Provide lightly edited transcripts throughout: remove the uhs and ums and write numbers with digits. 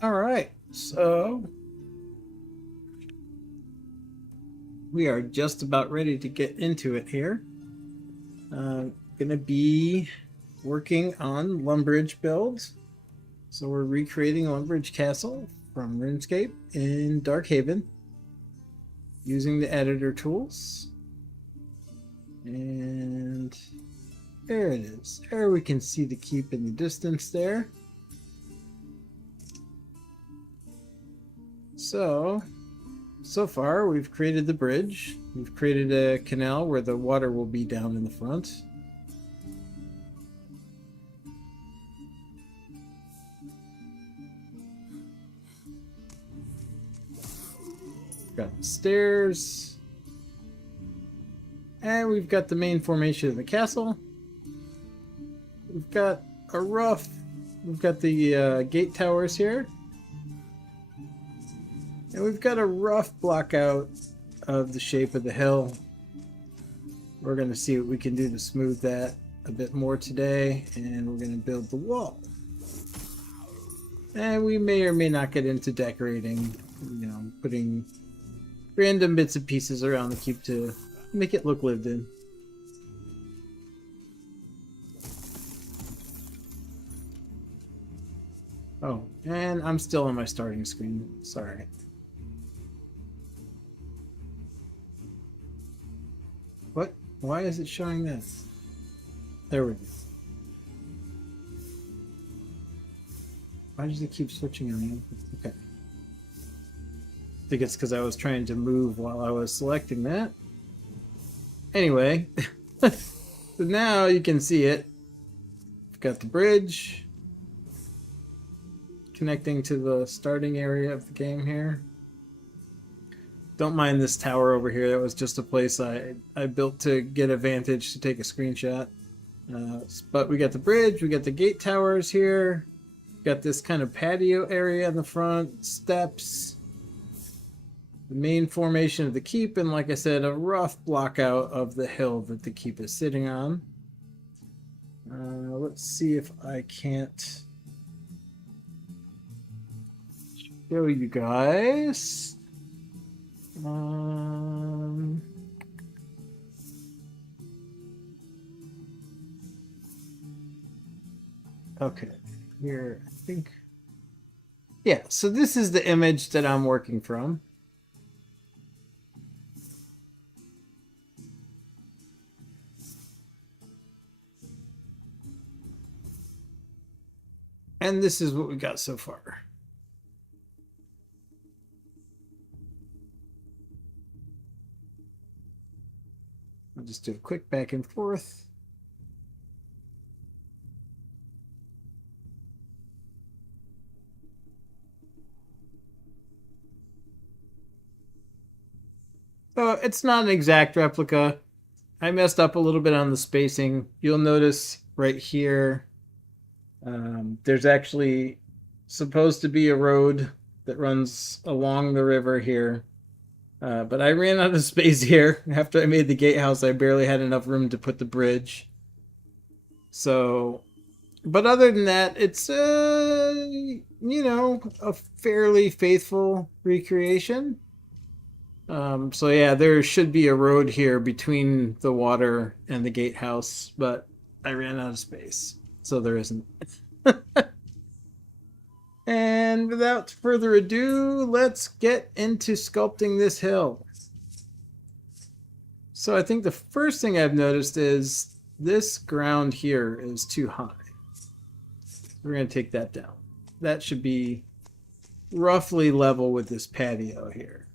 All right, so we are just about ready to get into it here. Gonna be working on Lumbridge builds. So we're recreating Lumbridge Castle from Runescape in Darkhaven using the editor tools. And there it is. There we can see the keep in the distance there. So far we've created the bridge. We've created a canal where the water will be down in the front. Got the stairs. And we've got the main formation of the castle. We've got the gate towers here. And we've got a rough block out of the shape of the hill. We're going to see what we can do to smooth that a bit more today. And we're going to build the wall. And we may or may not get into decorating, putting random bits and pieces around the keep to make it look lived in. Oh, and I'm still on my starting screen. Sorry. What? Why is it showing this? There we go. Why does it keep switching on me? Okay. I think it's because I was trying to move while I was selecting that. Anyway, so now you can see it. We've got the bridge connecting to the starting area of the game here. Don't mind this tower over here. That was just a place I built to get a vantage to take a screenshot. But we got the bridge, we got the gate towers here. Got this kind of patio area in the front, steps. The main formation of the keep, and like I said, a rough block out of the hill that the keep is sitting on. Let's see if I can't show you guys. Okay, here, I think. Yeah, so this is the image that I'm working from. And this is what we got so far. I'll just do a quick back and forth. So it's not an exact replica. I messed up a little bit on the spacing. You'll notice right here, there's actually supposed to be a road that runs along the river here. But I ran out of space here. After I made the gatehouse, I barely had enough room to put the bridge. So, but other than that, it's, a fairly faithful recreation. So yeah, there should be a road here between the water and the gatehouse, but I ran out of space, so there isn't. And without further ado, let's get into sculpting this hill. So I think the first thing I've noticed is this ground here is too high. We're going to take that down. That should be roughly level with this patio here.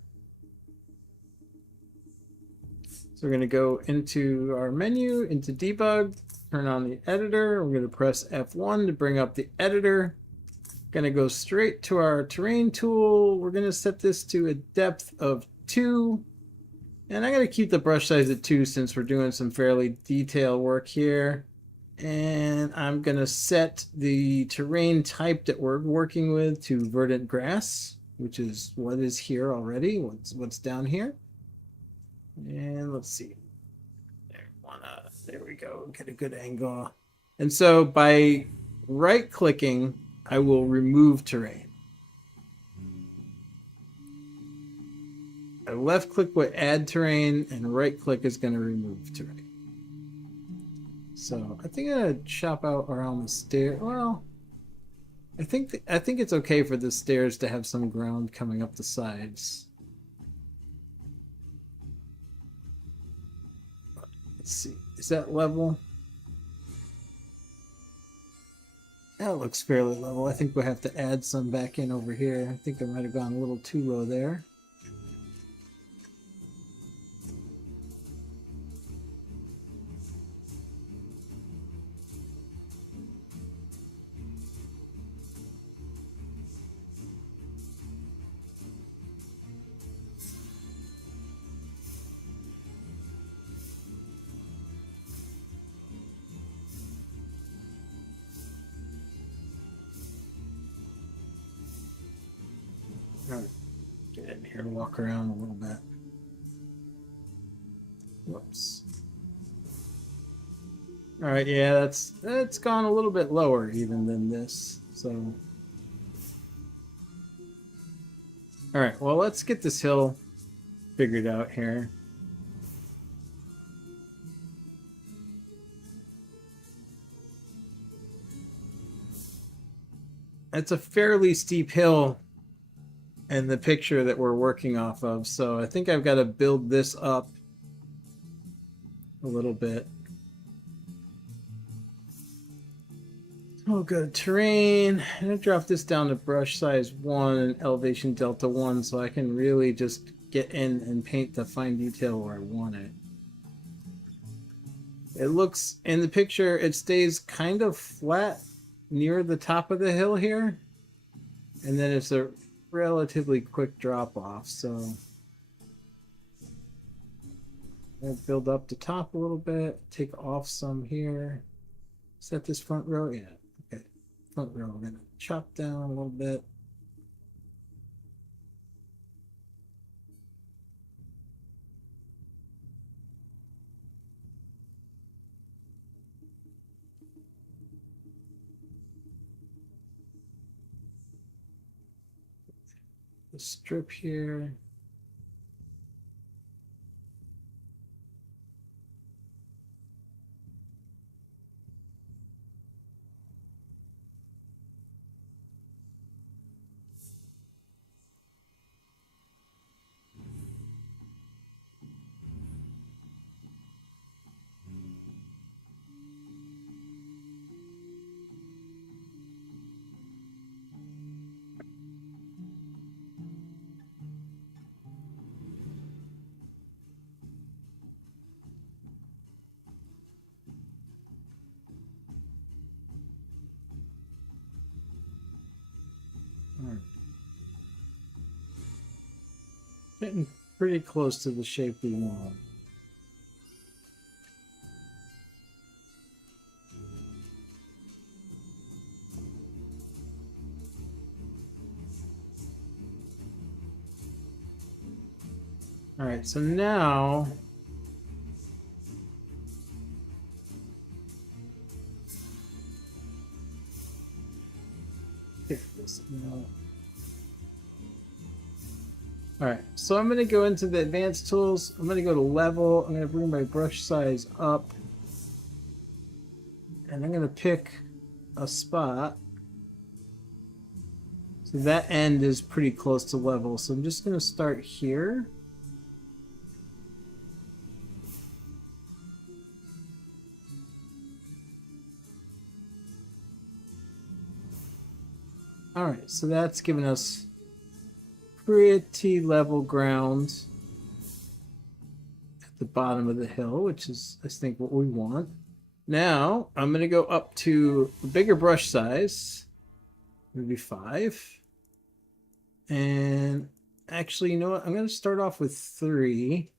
So we're going to go into our menu, into debug, turn on the editor. We're going to press F1 to bring up the editor. Going to go straight to our terrain tool. We're going to set this to a depth of 2. And I'm going to keep the brush size at 2 since we're doing some fairly detailed work here. And I'm going to set the terrain type that we're working with to verdant grass, which is what is here already, what's down here. And let's see. There we go. Get a good angle. And so by right-clicking, I will remove terrain. I left click would add terrain, and right click is going to remove terrain. So I think I'm gonna chop out around the stair. Well, I think it's okay for the stairs to have some ground coming up the sides. Let's see. Is that level? That looks fairly level. I think we'll have to add some back in over here. I think I might have gone a little too low there. All right. Get in here and walk around a little bit. Whoops. All right, yeah, that's gone a little bit lower even than this. So, all right, well, let's get this hill figured out here. It's a fairly steep hill in the picture that we're working off of, so I think I've got to build this up a little bit. Oh, go to terrain. I'm going to drop this down to brush size 1 and elevation delta 1 so I can really just get in and paint the fine detail where I want it. It looks, in the picture, it stays kind of flat near the top of the hill here. And then it's a relatively quick drop off, so I'll build up the top a little bit, take off some here. Is that this front row? Yeah. Okay. Front row. We're going to chop down a little bit. The strip here. Getting pretty close to the shape we want. All right, so now pick this out. All right, so I'm going to go into the advanced tools. I'm going to go to level. I'm going to bring my brush size up. And I'm going to pick a spot. So that end is pretty close to level. So I'm just going to start here. All right, so that's given us pretty level ground at the bottom of the hill, which is, I think, what we want. Now, I'm going to go up to a bigger brush size, maybe 5. And actually, you know what? I'm going to start off with 3.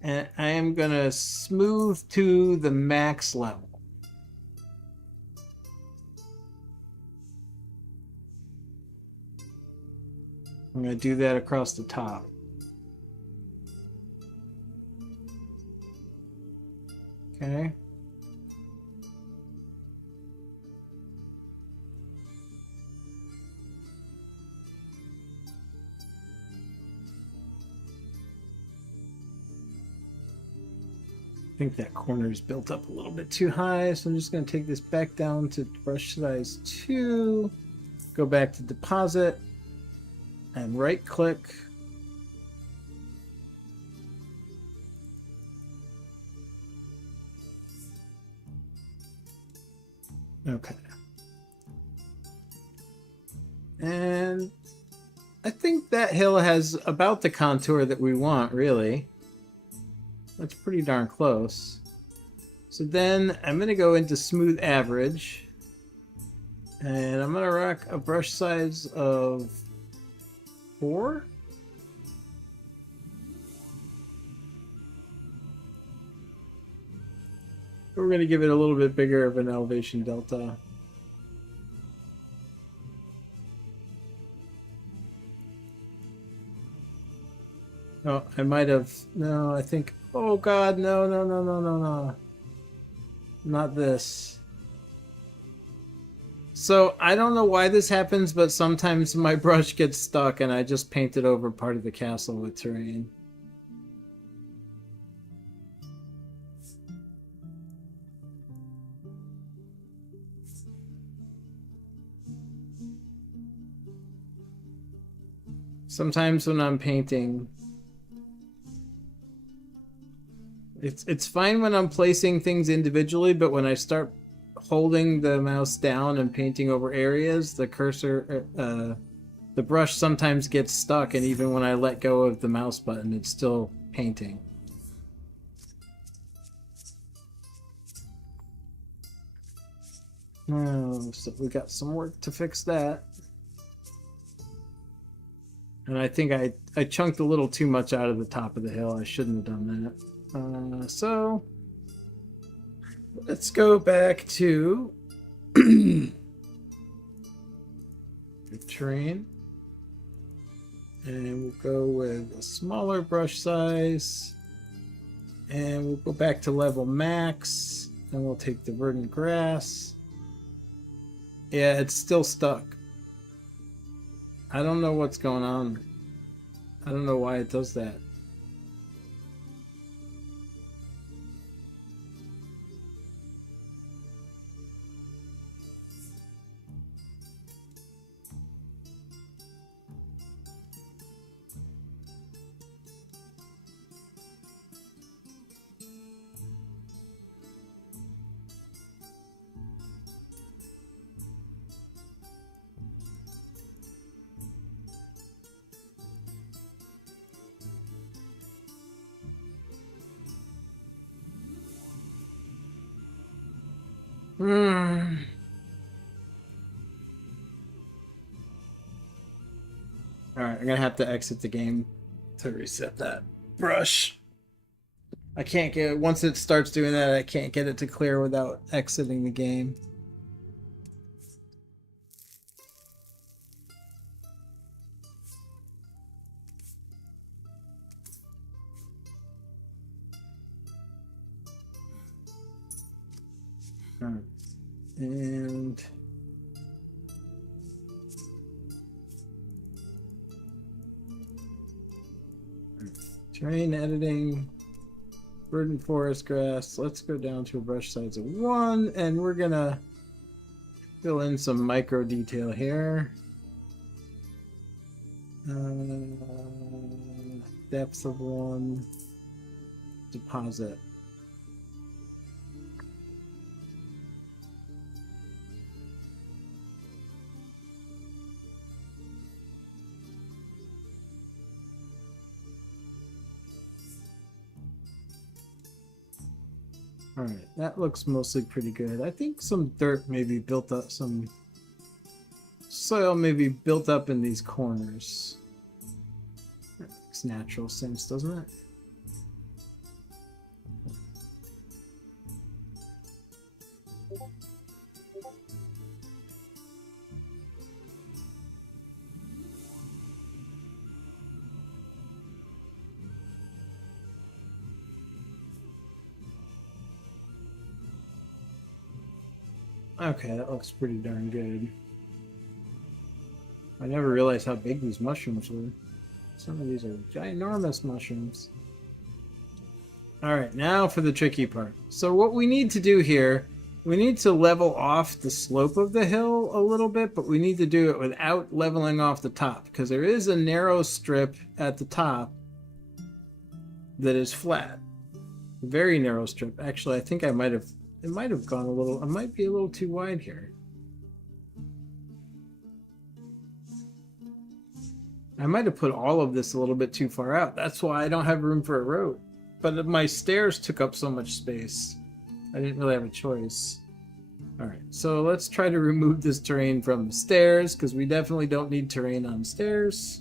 And I am going to smooth to the max level. I'm going to do that across the top. Okay. I think that corner is built up a little bit too high, so I'm just going to take this back down to brush size 2, go back to deposit, and right click. Okay. And I think that hill has about the contour that we want, really. That's pretty darn close. So then I'm going to go into smooth average. And I'm going to rock a brush size of 4. We're going to give it a little bit bigger of an elevation delta. Oh, I might have... No, I think... Oh, God, no, no, no, no, no, no. Not this. So, I don't know why this happens, but sometimes my brush gets stuck and I just painted over part of the castle with terrain. Sometimes when I'm painting... It's fine when I'm placing things individually, but when I start holding the mouse down and painting over areas, the cursor, the brush sometimes gets stuck, and even when I let go of the mouse button, it's still painting. Oh, so we got some work to fix that. And I think I chunked a little too much out of the top of the hill. I shouldn't have done that. So let's go back to the terrain, and we'll go with a smaller brush size, and we'll go back to level max, and we'll take the verdant grass. Yeah, it's still stuck. I don't know what's going on. I don't know why it does that. Alright, I'm gonna have to exit the game to reset that brush. I can't get it, once it starts doing that, I can't get it to clear without exiting the game. Alright. And terrain editing, verdant forest grass. Let's go down to a brush size of 1, and we're gonna fill in some micro detail here. Depth of 1, deposit. Alright, that looks mostly pretty good. I think some dirt maybe built up, some soil maybe built up in these corners. That makes natural sense, doesn't it? Okay, that looks pretty darn good. I never realized how big these mushrooms were. Some of these are ginormous mushrooms. All right, now for the tricky part. So what we need to do here, we need to level off the slope of the hill a little bit, but we need to do it without leveling off the top, because there is a narrow strip at the top that is flat. A very narrow strip. Actually, I think it might have gone a little, it might be a little too wide here. I might have put all of this a little bit too far out. That's why I don't have room for a road. But my stairs took up so much space. I didn't really have a choice. Alright, so let's try to remove this terrain from the stairs, because we definitely don't need terrain on stairs.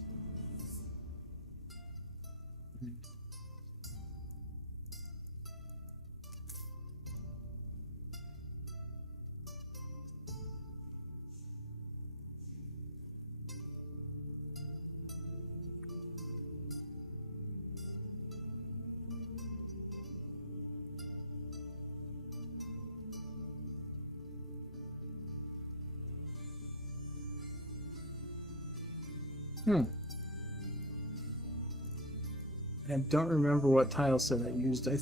I don't remember what tile set I used. I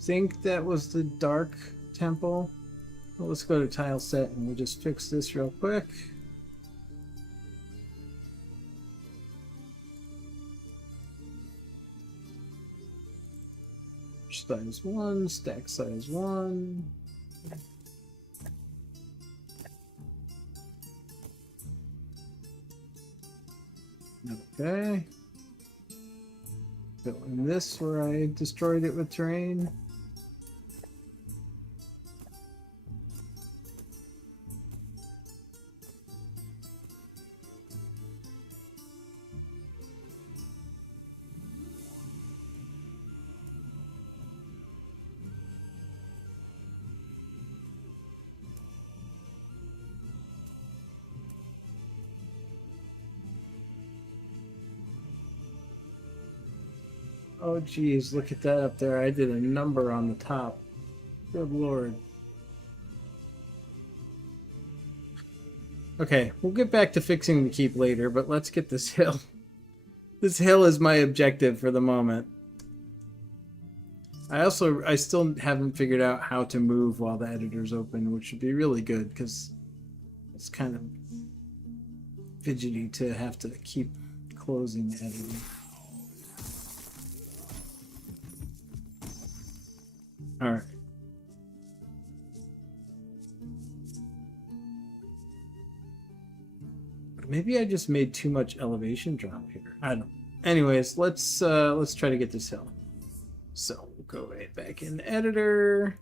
think that was the Dark Temple. Well, let's go to tile set and we'll just fix this real quick. Size 1, stack size 1. Okay. Fill in this where I destroyed it with terrain. Oh geez, look at that up there. I did a number on the top. Good lord. Okay, we'll get back to fixing the keep later, but let's get this hill. This hill is my objective for the moment. I still haven't figured out how to move while the editor's open, which would be really good, because it's kind of fidgety to have to keep closing the editor. Alright. Maybe I just made too much elevation drop here. I don't know. Anyways, let's try to get this hill. So we'll go right back in the editor.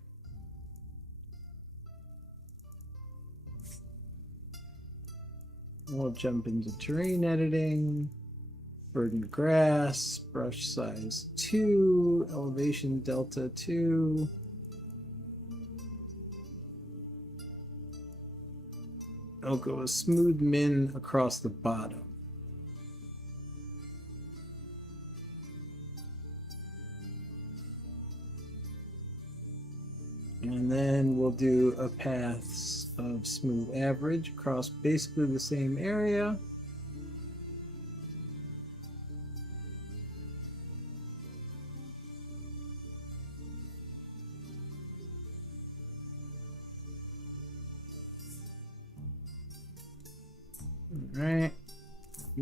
We'll jump into terrain editing. Verdant grass, brush size 2, elevation delta 2. I'll go a smooth min across the bottom. And then we'll do a paths of smooth average across basically the same area. Alright,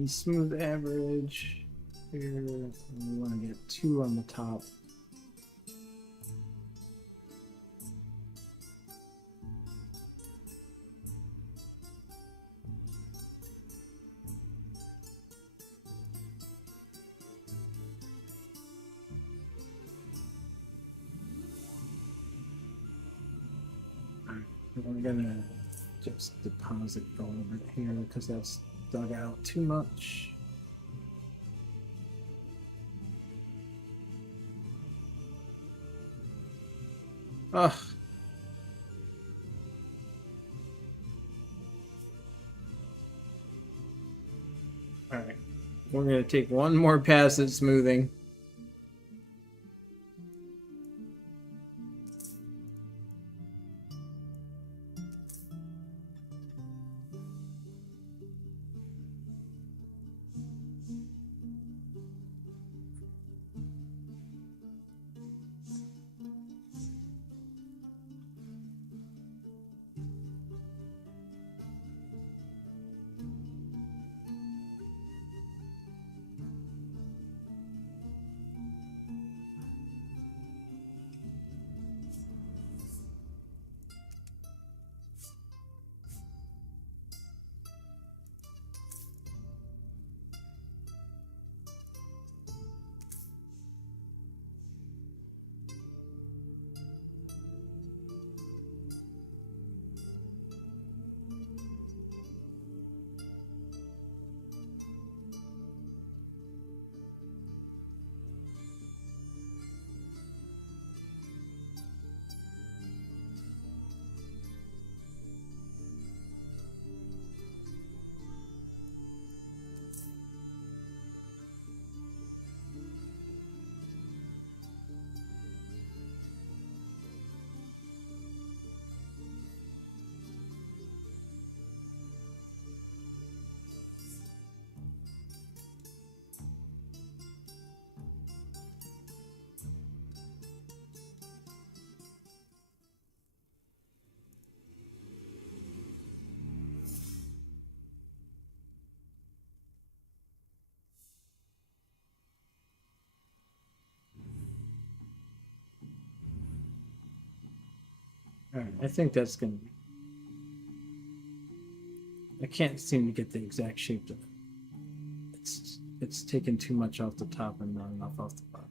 smooth average here, and we want to get 2 on the top. We're gonna just deposit all of it here because that's dug out too much. Ugh. Alright. We're gonna take one more pass at smoothing. Alright, I think that's gonna be... I can't seem to get the exact shape of it. It's taken too much off the top and not enough off the bottom.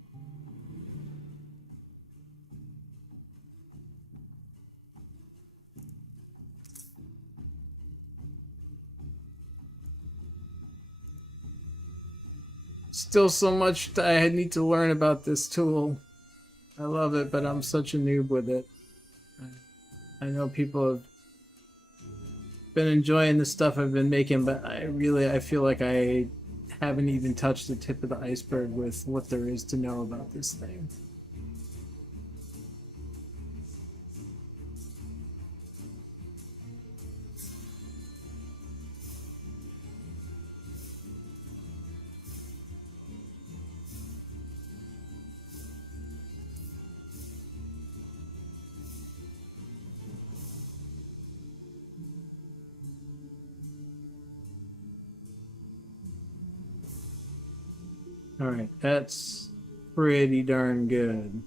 Still so much I need to learn about this tool. I love it, but I'm such a noob with it. I know people have been enjoying the stuff I've been making, but I feel like I haven't even touched the tip of the iceberg with what there is to know about this thing. Alright, that's pretty darn good.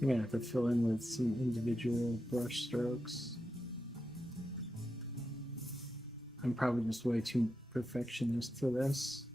I'm gonna have to fill in with some individual brush strokes. I'm probably just way too perfectionist for this.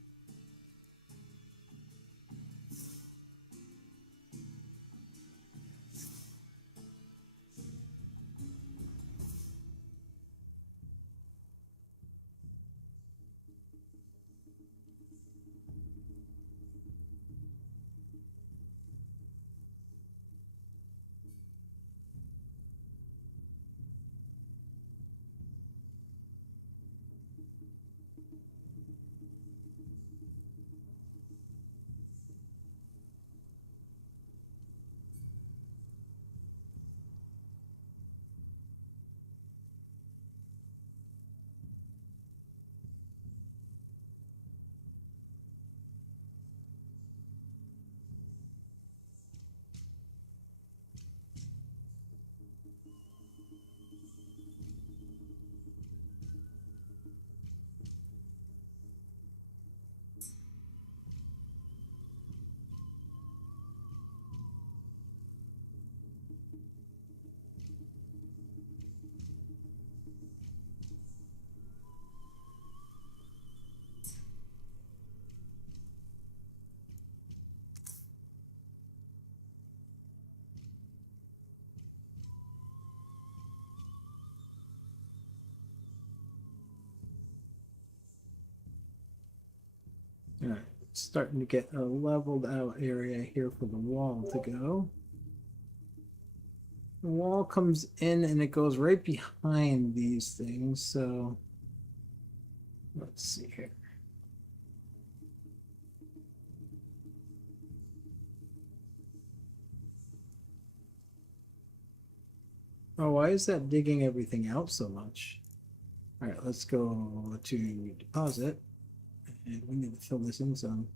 All right, starting to get a leveled out area here for the wall to go. The wall comes in and it goes right behind these things, so let's see here. Oh, why is that digging everything out so much? All right, let's go to deposit. And we need to fill this in some.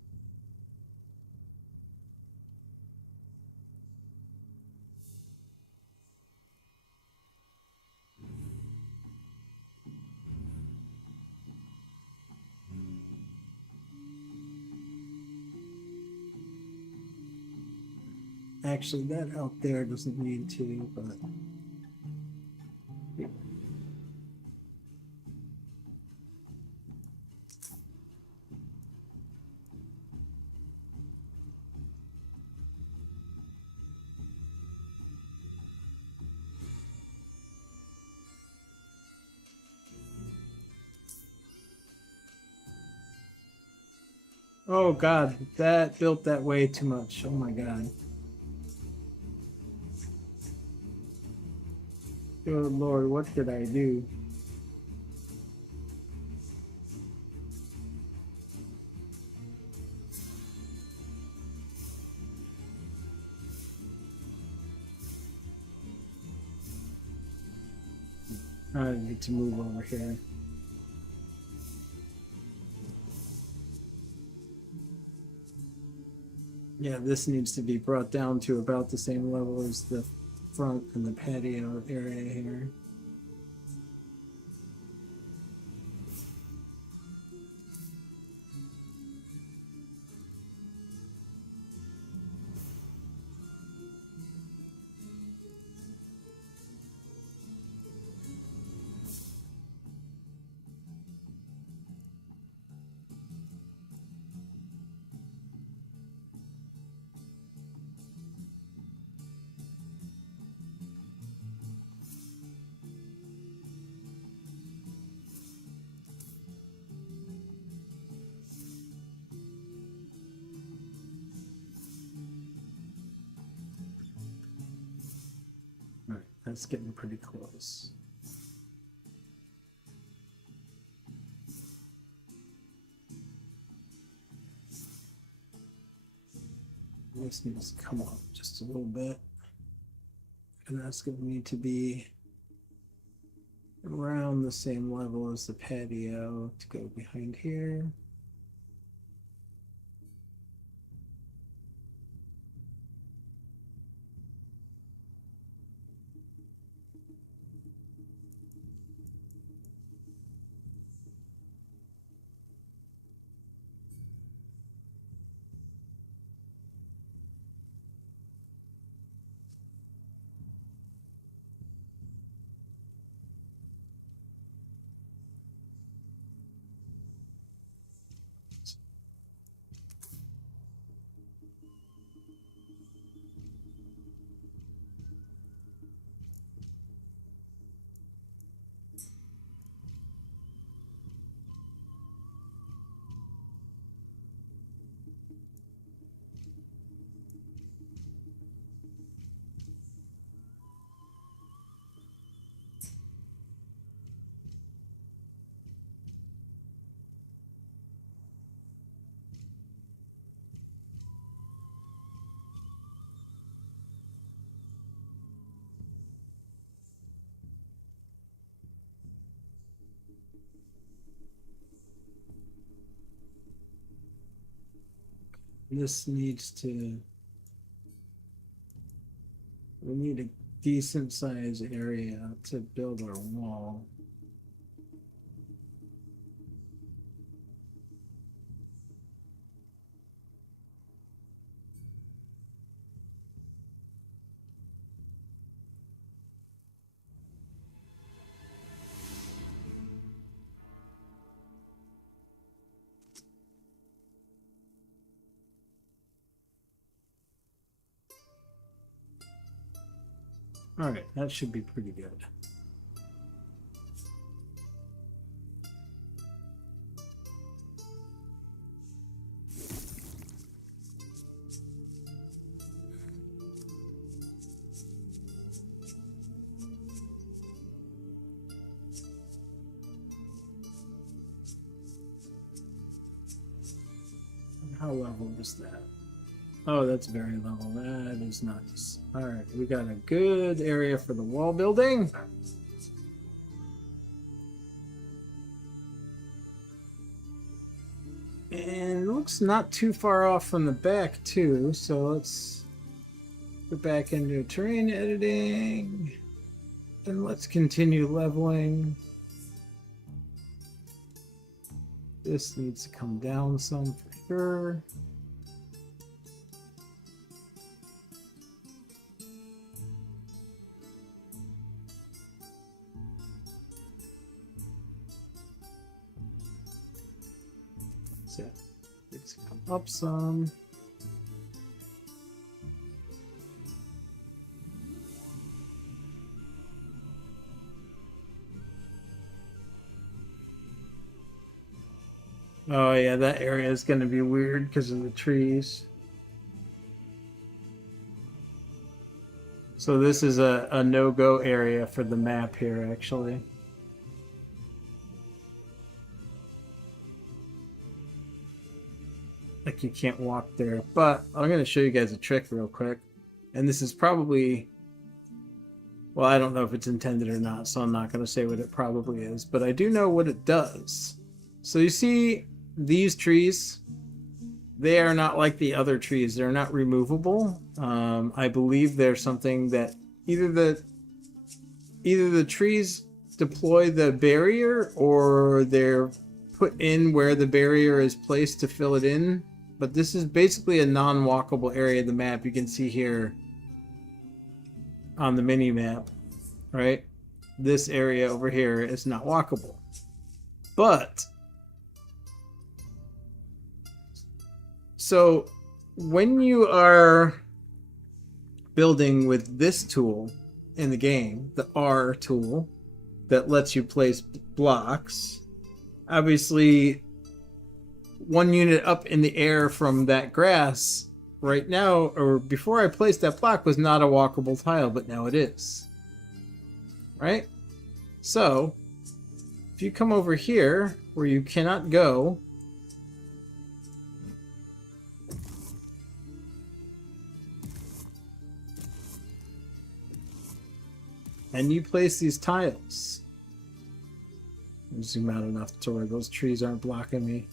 Actually, that out there doesn't need to, but... Oh god, that built that way too much. Oh my god. Good lord, what did I do? I need to move over here. Yeah, this needs to be brought down to about the same level as the front and the patio area here. All right, that's getting pretty close. This needs to come up just a little bit. And that's going to need to be around the same level as the patio to go behind here. This needs to, we need a decent size area to build our wall. All right, that should be pretty good. How level is that? Oh, that's very level. That is nice. All right, we got a good area for the wall building. And it looks not too far off from the back, too. So let's go back into terrain editing. And let's continue leveling. This needs to come down some for sure. So it's come up some. Oh yeah, that area is going to be weird because of the trees. So this is a no-go area for the map here, actually. Like you can't walk there, but I'm going to show you guys a trick real quick. And this is probably Well, I don't know if it's intended or not, so I'm not going to say what it probably is, but I do know what it does. So you see these trees? They are not like the other trees. They're not removable. I believe they're something that either the trees deploy the barrier or they're put in where the barrier is placed to fill it in. But this is basically a non-walkable area of the map. You can see here on the mini map, right? This area over here is not walkable. But so when you are building with this tool in the game, the R tool that lets you place blocks, obviously 1 unit up in the air from that grass right now, or before I placed that block, was not a walkable tile, but now it is. Right? So, if you come over here where you cannot go, and you place these tiles. Zoom out enough to where those trees aren't blocking me.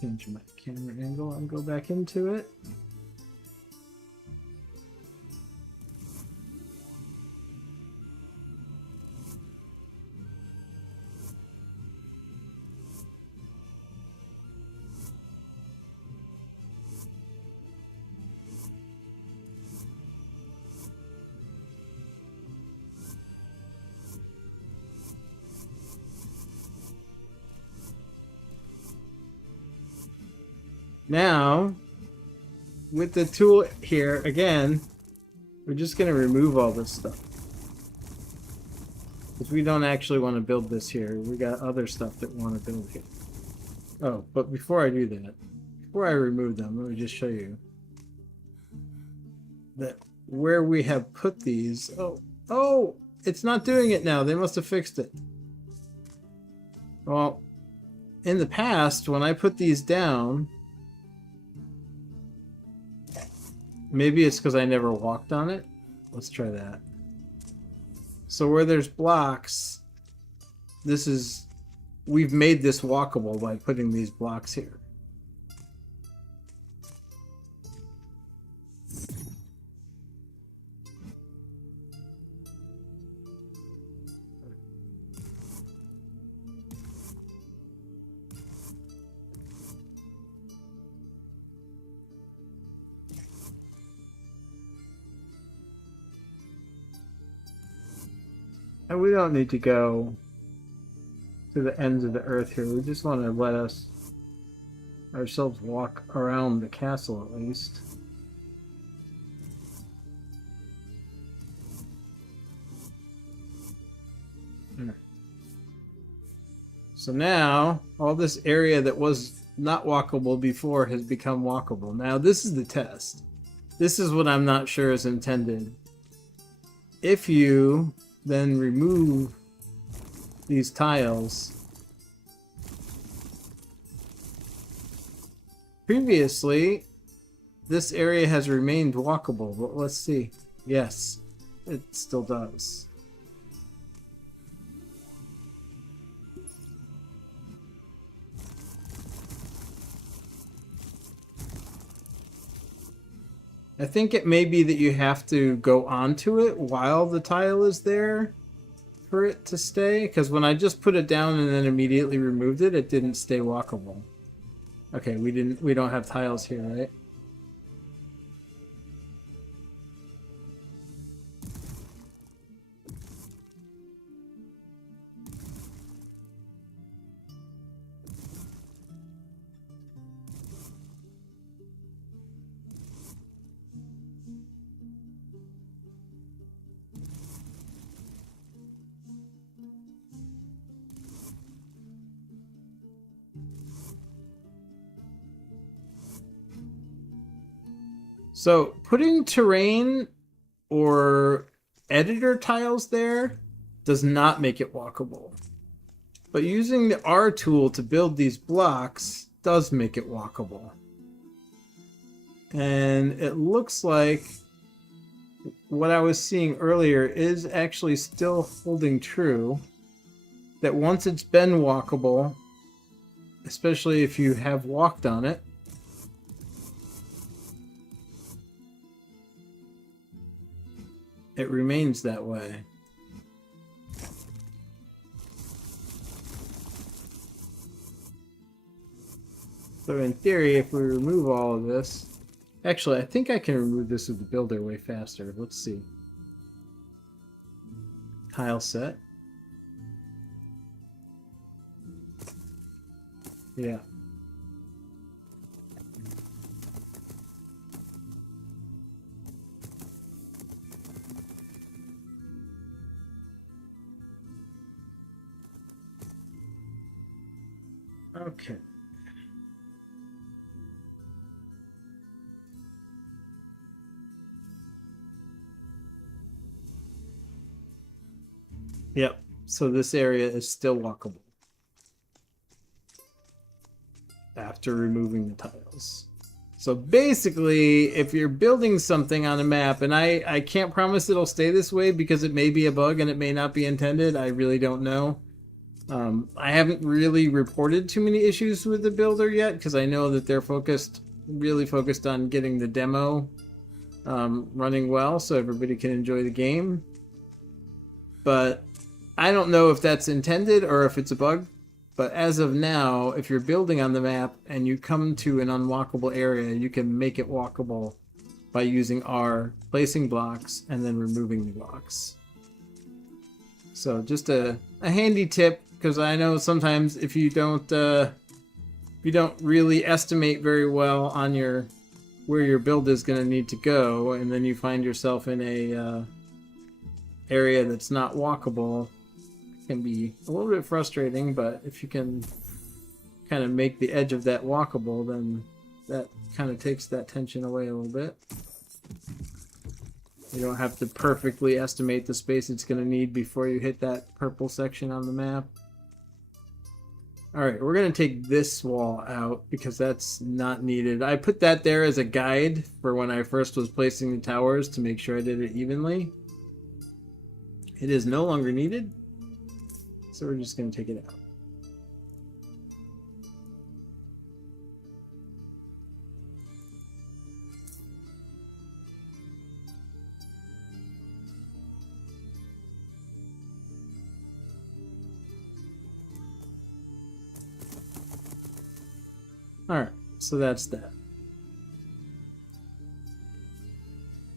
Change my camera angle and go back into it. Now, with the tool here, again, we're just going to remove all this stuff. Because we don't actually want to build this here. We got other stuff that we want to build here. Oh, but before I do that, before I remove them, let me just show you that where we have put these. Oh, it's not doing it now. They must have fixed it. Well, in the past, when I put these down, maybe it's because I never walked on it. Let's try that. So where there's blocks, we've made this walkable by putting these blocks here. And we don't need to go to the ends of the earth here. We just want to let ourselves walk around the castle at least. So now, all this area that was not walkable before has become walkable. Now, this is the test. This is what I'm not sure is intended. If you then remove these tiles, previously this area has remained walkable, but let's see. Yes, it still does. I think it may be that you have to go onto it while the tile is there for it to stay, because when I just put it down and then immediately removed it, it didn't stay walkable. Okay, we don't have tiles here, right? So putting terrain or editor tiles there does not make it walkable. But using the R tool to build these blocks does make it walkable. And it looks like what I was seeing earlier is actually still holding true. That once it's been walkable, especially if you have walked on it, it remains that way. So in theory, if we remove all of this... Actually, I think I can remove this with the builder way faster. Let's see. Tile set. Yeah. Okay. Yep. So this area is still walkable after removing the tiles. So basically, if you're building something on a map, and I can't promise it'll stay this way because it may be a bug and it may not be intended. I really don't know. I haven't really reported too many issues with the builder yet because I know that they're really focused on getting the demo running well so everybody can enjoy the game. But I don't know if that's intended or if it's a bug. But as of now, if you're building on the map and you come to an unwalkable area, you can make it walkable by using R, placing blocks, and then removing the blocks. So just a handy tip, because I know sometimes if you don't really estimate very well on where your build is going to need to go, and then you find yourself in a area that's not walkable, it can be a little bit frustrating. But if you can kind of make the edge of that walkable, then that kind of takes that tension away a little bit. You don't have to perfectly estimate the space it's going to need before you hit that purple section on the map. Alright, we're going to take this wall out because that's not needed. I put that there as a guide for when I first was placing the towers to make sure I did it evenly. It is no longer needed, so we're just going to take it out. Alright, so that's that.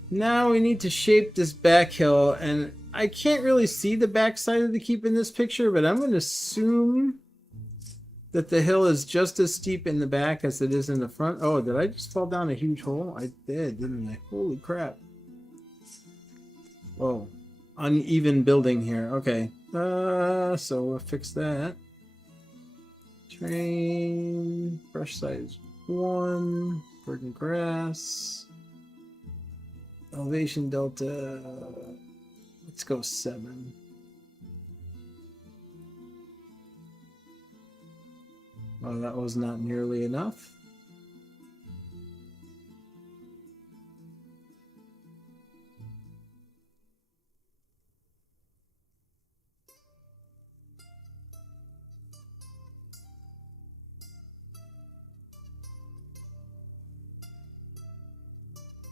Now we need to shape this back hill, and I can't really see the back side of the keep in this picture, but I'm going to assume that the hill is just as steep in the back as it is in the front. Oh, did I just fall down a huge hole? I did, didn't I? Holy crap. Whoa. Uneven building here. Okay. So we'll fix that. Terrain, brush size 1, verdant grass, elevation delta, let's go 7. Well, that was not nearly enough.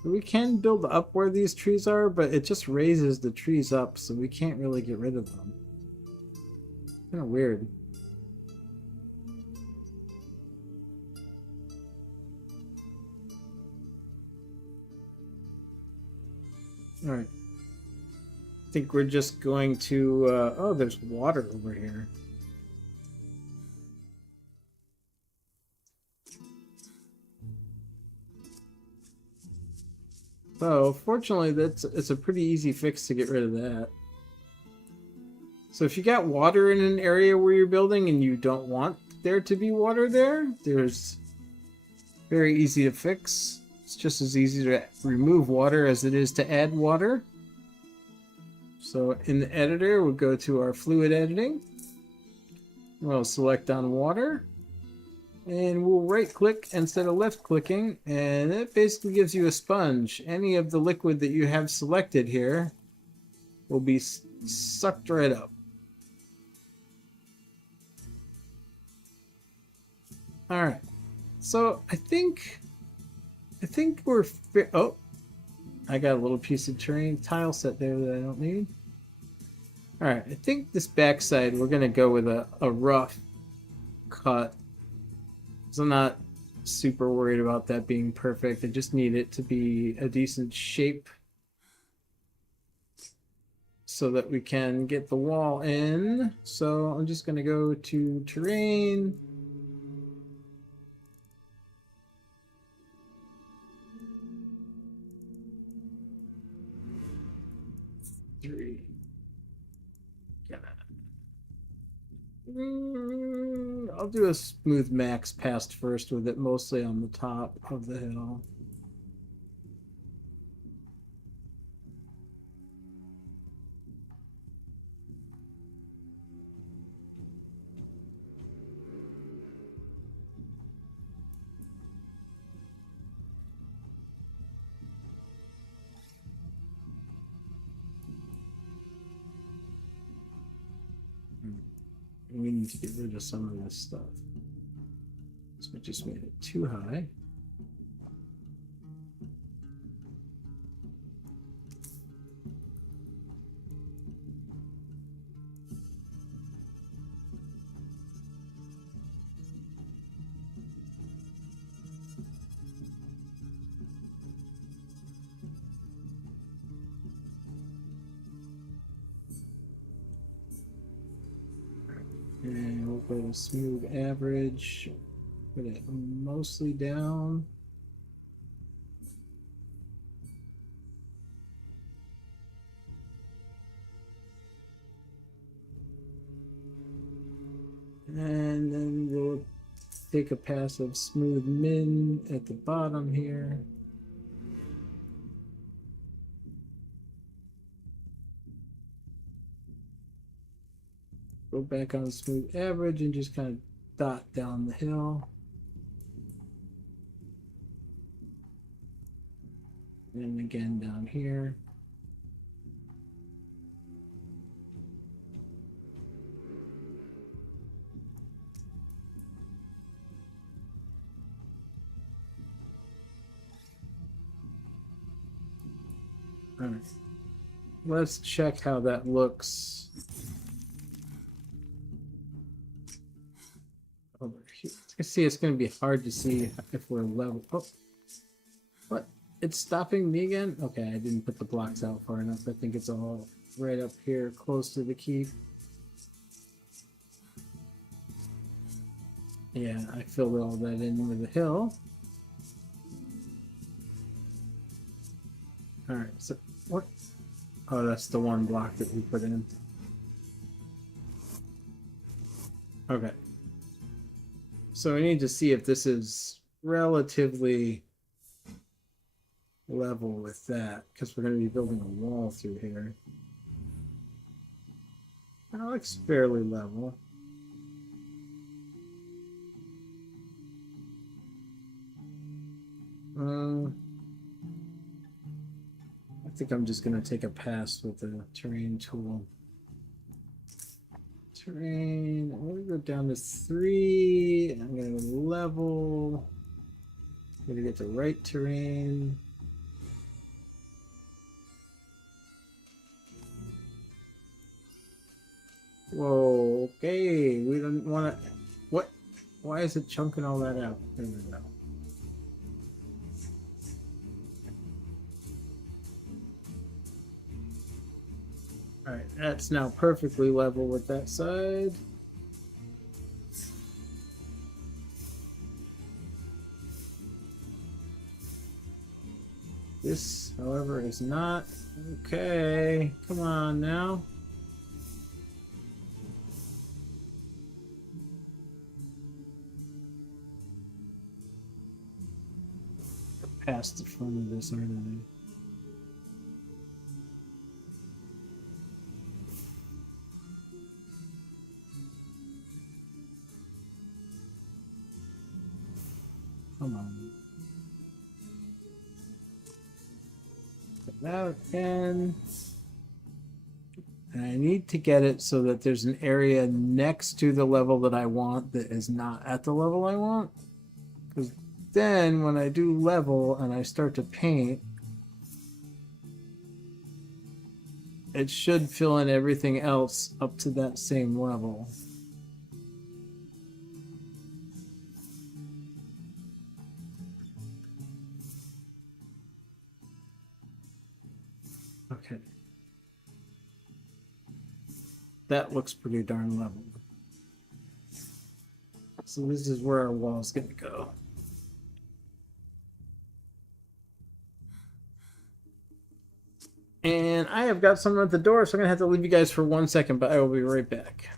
We can build up where these trees are, but it just raises the trees up, so we can't really get rid of them. Kind of weird. Alright. I think we're just going to... oh, there's water over here. So, fortunately, it's a pretty easy fix to get rid of that. So if you got water in an area where you're building and you don't want there to be water there, there's very easy to fix. It's just as easy to remove water as it is to add water. So in the editor, we'll go to our fluid editing. We'll select on water. And we'll right click instead of left clicking. And it basically gives you a sponge. Any of the liquid that you have selected here will be sucked right up. Alright. So I think we're oh, I got a little piece of terrain tile set there that I don't need. Alright, I think this backside we're gonna go with a rough cut. So I'm not super worried about that being perfect. I just need it to be a decent shape so that we can get the wall in. So I'm just gonna go to terrain. I'll do a smooth max past first with it mostly on the top of the hill. We need to get rid of some of this stuff. So we just made it too high. And we'll go to smooth average, put it mostly down. And then we'll take a pass of smooth min at the bottom here. Go back on smooth average and just kind of dot down the hill. And again down here. All right. Let's check how that looks. Over here. You can see it's going to be hard to see if we're level. Oh, what? It's stopping me again? Okay, I didn't put the blocks out far enough. I think it's all right up here, close to the keep. Yeah, I filled all that in with the hill. Alright, so what? Oh, that's the one block that we put in. Okay. So we need to see if this is relatively level with that, because we're going to be building a wall through here. That looks fairly level. I think I'm just going to take a pass with the terrain tool. Terrain, I'm going to go down to 3. And I'm going to level. I'm going to get the right terrain. Whoa, okay. We don't want to. What? Why is it chunking all that out? There we go. Alright, that's now perfectly level with that side. This, however, is not. Okay, come on now. past the front of this, aren't I? Come on. That again. And I need to get it so that there's an area next to the level that I want that is not at the level I want. Because then when I do level and I start to paint, it should fill in everything else up to that same level. Okay. That looks pretty darn level. So this is where our wall is going to go. And I have got someone at the door, so I'm going to have to leave you guys for 1 second, but I will be right back.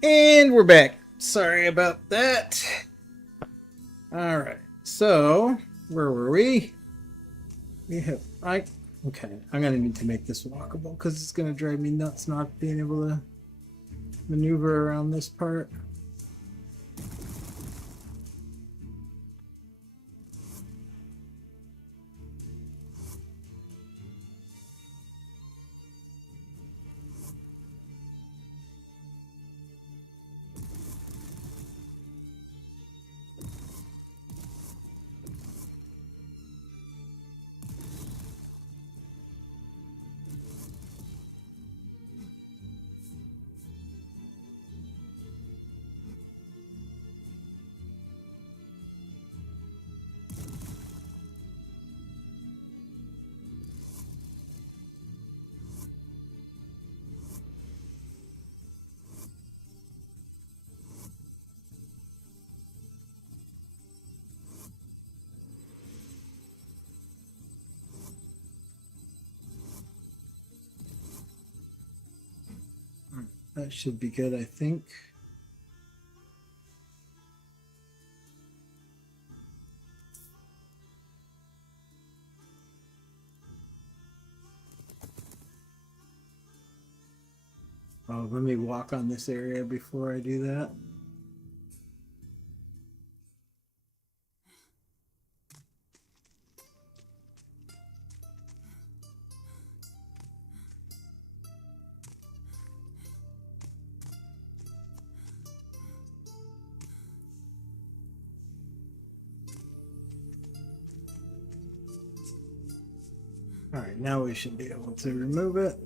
And we're back. Sorry about that. Alright, so where were we? Okay, I'm gonna need to make this walkable because it's gonna drive me nuts not being able to maneuver around this part. That should be good, I think. Oh, let me walk on this area before I do that. All right, now we should be able to remove it.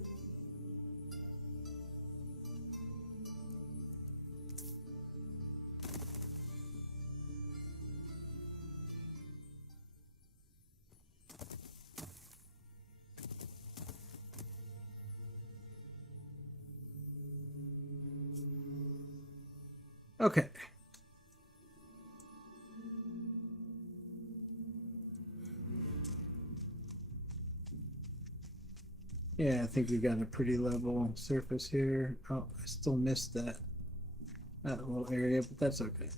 Okay. Yeah, I think we got a pretty level surface here. Oh, I still missed that little area, but that's okay.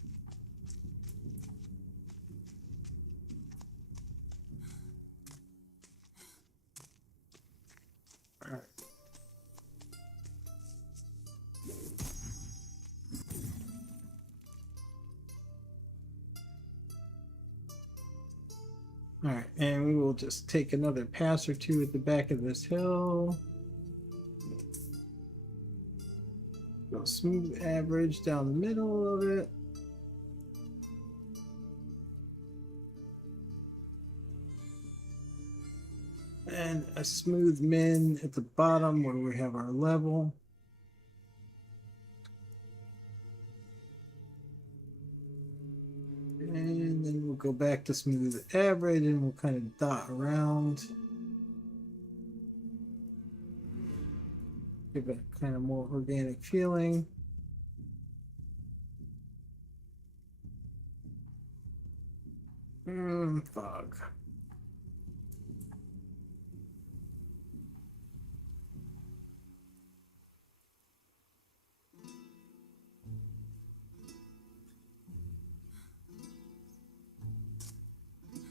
All right. All right, and we will just take another pass or two at the back of this hill. Go smooth average down the middle of it. And a smooth min at the bottom where we have our level. And then we'll go back to smooth average and we'll kind of dot around. Give it a kind of more organic feeling. Fog.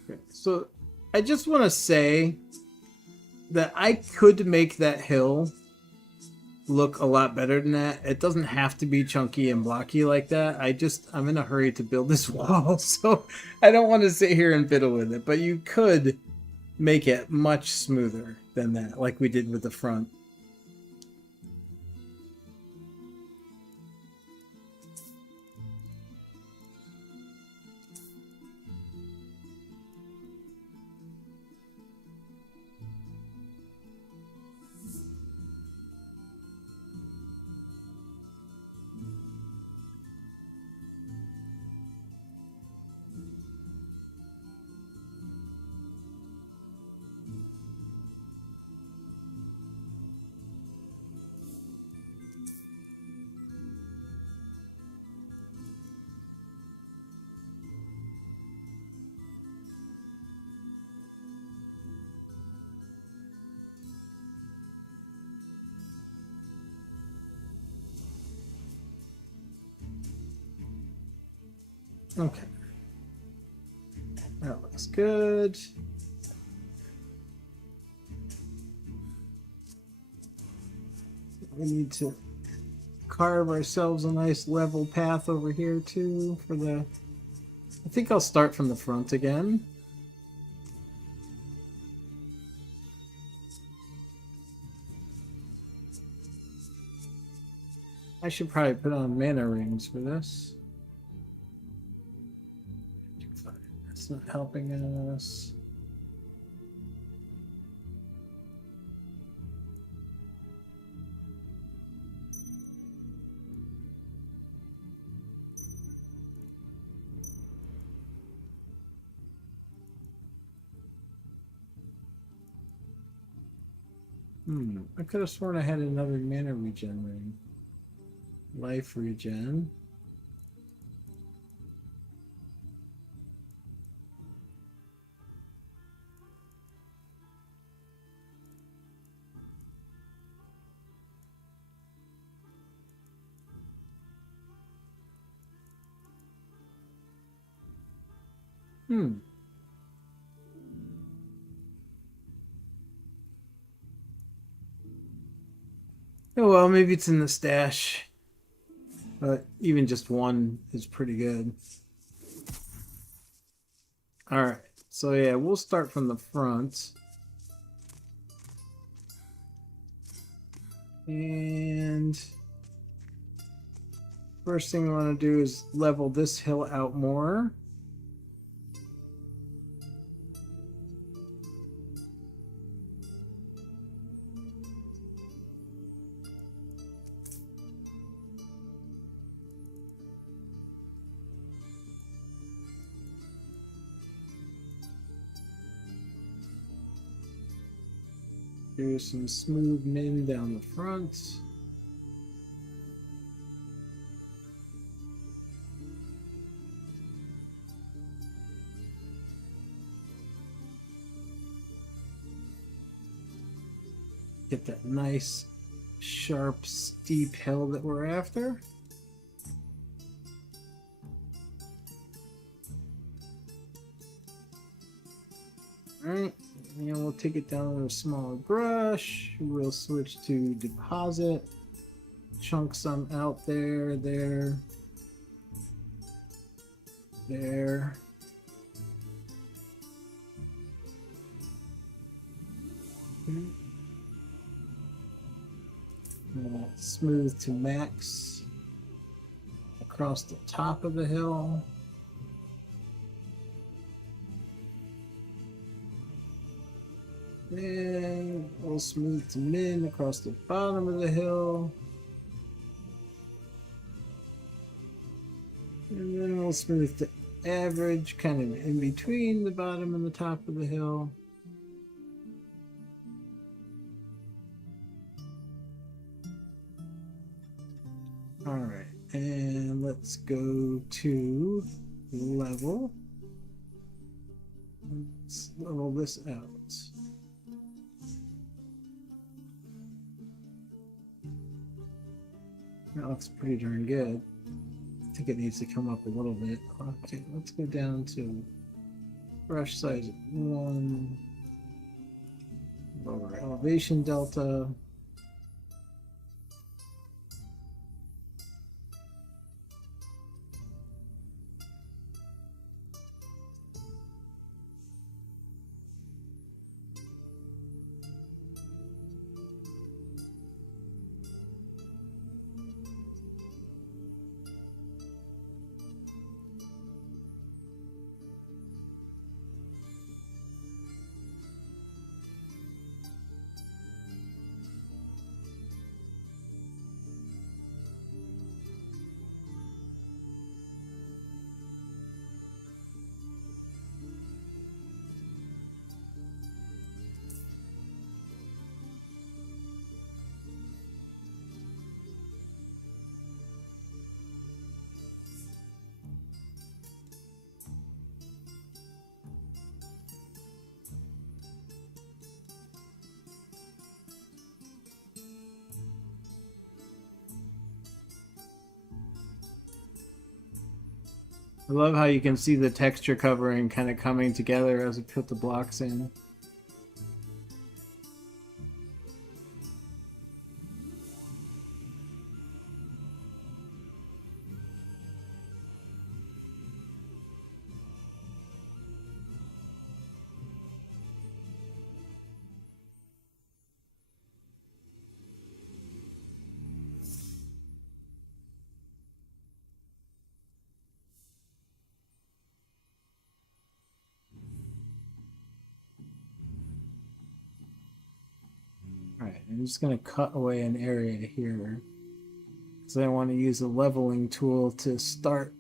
Okay, so I just want to say that I could make that hill look a lot better than that. It doesn't have to be chunky and blocky like that. I'm in a hurry to build this wall, so I don't want to sit here and fiddle with it. But you could make it much smoother than that, like we did with the front. Okay. That looks good. We need to carve ourselves a nice level path over here too for the... I think I'll start from the front again. I should probably put on mana rings for this. That's not helping us. I could have sworn I had another mana regen ring. Life regen. Hmm. Oh well, maybe it's in the stash. But even just one is pretty good. Alright, so yeah, we'll start from the front. And first thing we want to do is level this hill out more. Do some smooth min down the front. Get that nice, sharp, steep hill that we're after. Alright, and we'll take it down with a smaller brush. We'll switch to deposit. Chunk some out there, there. Smooth to max across the top of the hill. And we'll smooth to min across the bottom of the hill. And then we'll smooth to average, kind of in between the bottom and the top of the hill. Alright, and let's go to level. Let's level this out. That looks pretty darn good. I think it needs to come up a little bit. Okay, let's go down to brush size 1, lower elevation delta. I love how you can see the texture covering kind of coming together as we put the blocks in. Alright, I'm just going to cut away an area here because I want to use a leveling tool to start.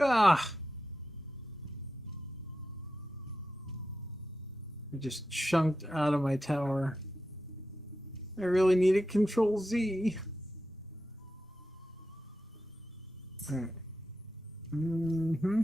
Ah! I just chunked out of my tower. I really needed Control Z. Alright. Mm-hmm.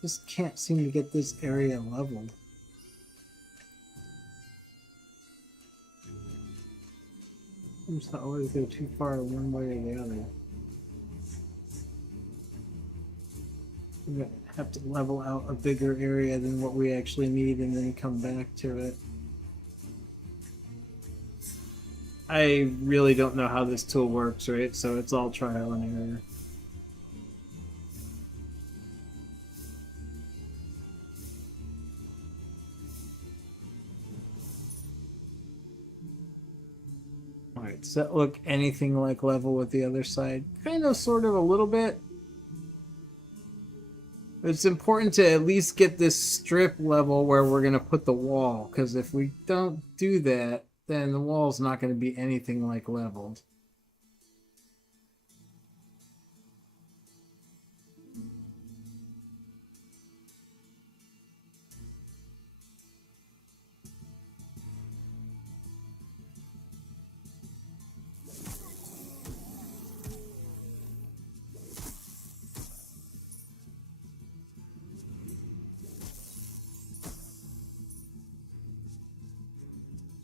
Just can't seem to get this area leveled. I just not always go too far one way or the other. We're gonna have to level out a bigger area than what we actually need and then come back to it. I really don't know how this tool works, right? So it's all trial and error. Alright, does that look anything like level with the other side? Kind of, sort of, a little bit. But it's important to at least get this strip level where we're going to put the wall, because if we don't do that, then the wall's not going to be anything like leveled.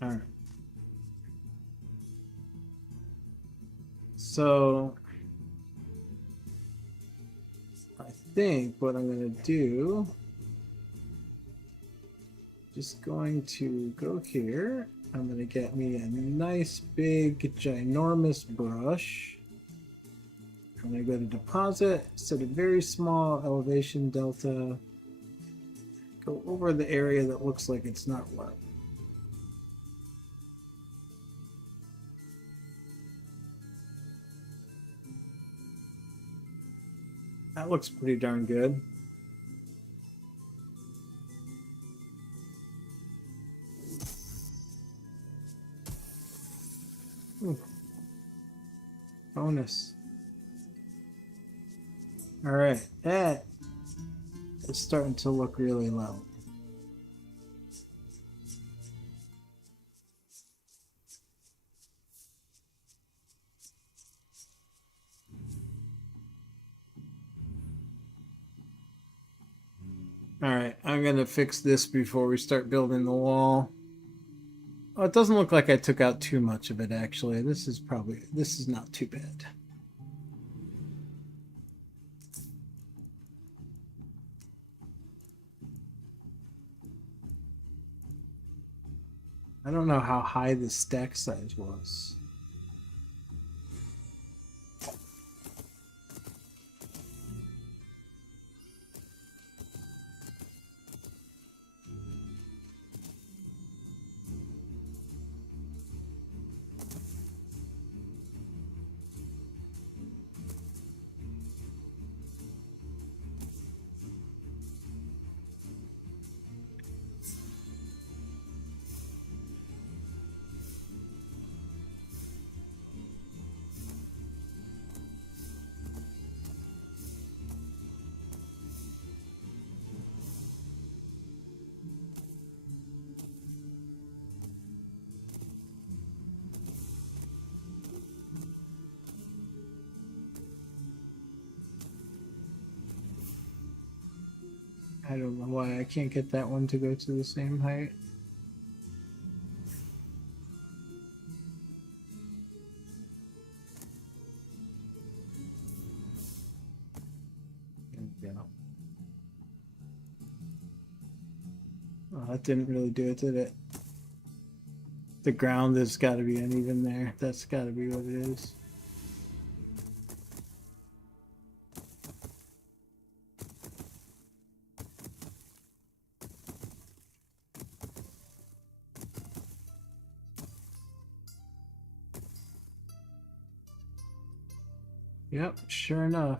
Alright. So, I think what I'm going to do, just going to go here. I'm going to get me a nice big ginormous brush. I'm going to go to deposit, set a very small elevation delta, go over the area that looks like it's not level. That looks pretty darn good. Ooh. Bonus. Alright, that is starting to look really low. Alright, I'm gonna fix this before we start building the wall. Oh, it doesn't look like I took out too much of it, actually. This is not too bad. I don't know how high the stack size was. I don't know why I can't get that one to go to the same height. Oh, that didn't really do it, did it? The ground has got to be uneven there. That's got to be what it is. Yep, sure enough.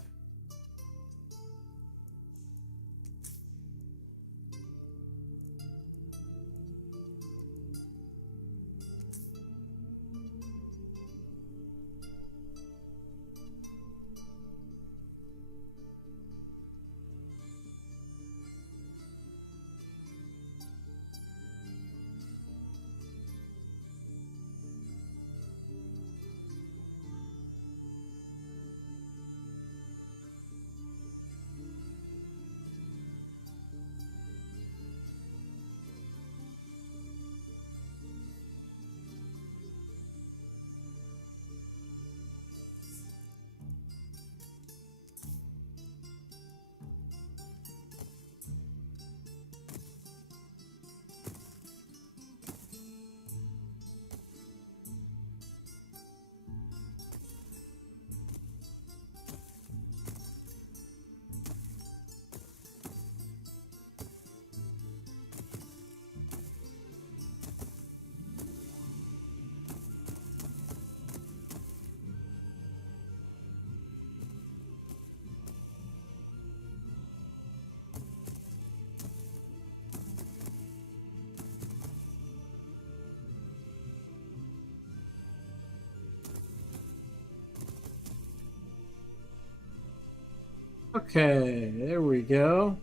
Okay, there we go.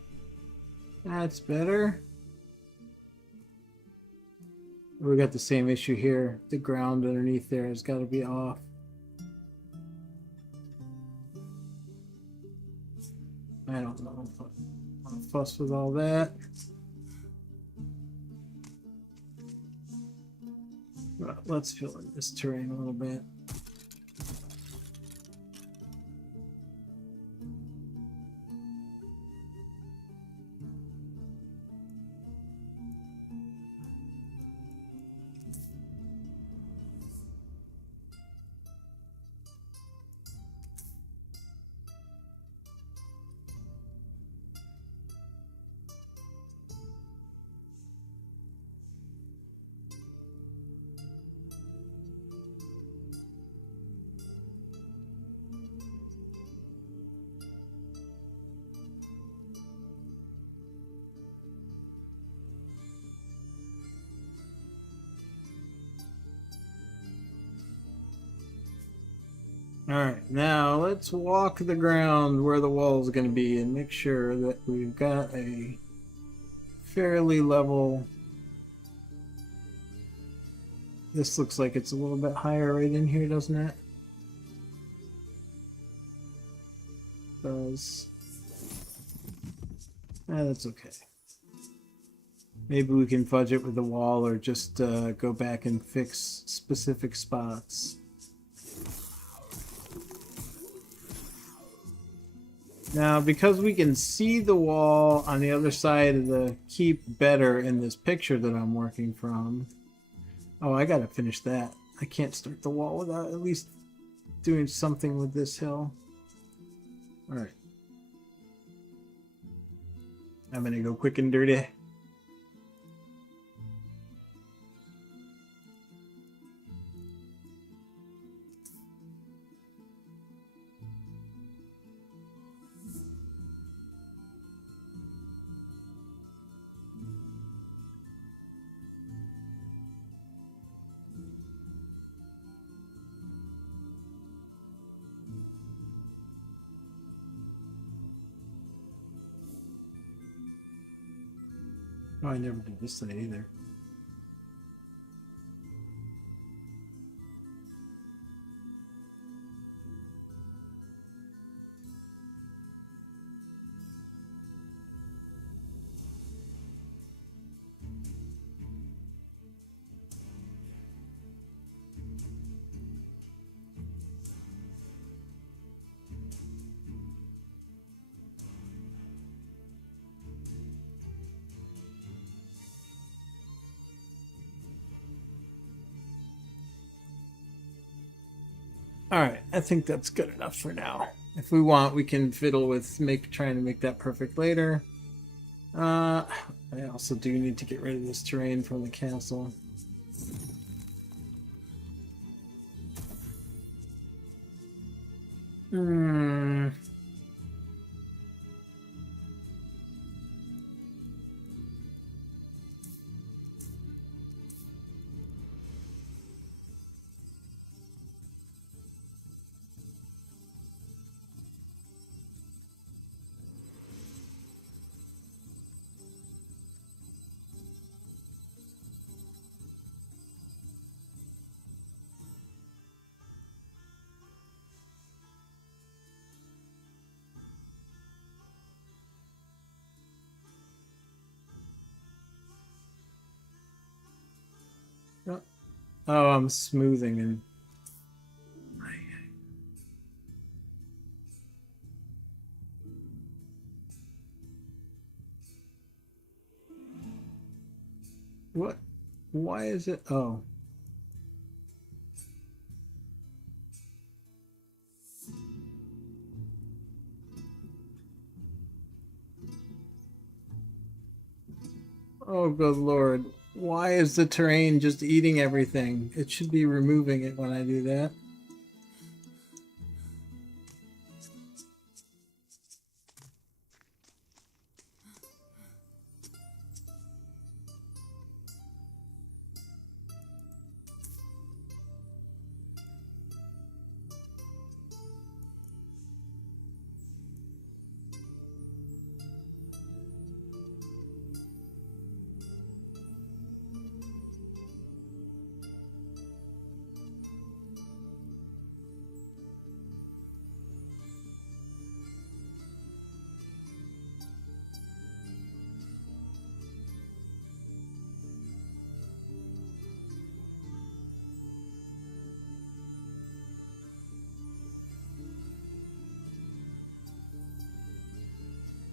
That's better. We got the same issue here. The ground underneath there has got to be off. I don't know if I want to fuss with all that. Well, let's fill in this terrain a little bit. Alright, now let's walk the ground where the wall is going to be and make sure that we've got a fairly level. This looks like it's a little bit higher right in here, doesn't it? Does. That's okay. Maybe we can fudge it with the wall or just go back and fix specific spots. Now, because we can see the wall on the other side of the keep better in this picture that I'm working from. Oh, I gotta finish that. I can't start the wall without at least doing something with this hill. Alright. I'm gonna go quick and dirty. Oh, I never did this side either. Alright, I think that's good enough for now. If we want, we can fiddle with trying to make that perfect later. I also do need to get rid of this terrain from the castle. Oh, I'm smoothing and what? Why is it? Oh. Oh, good lord. Why is the terrain just eating everything? It should be removing it when I do that.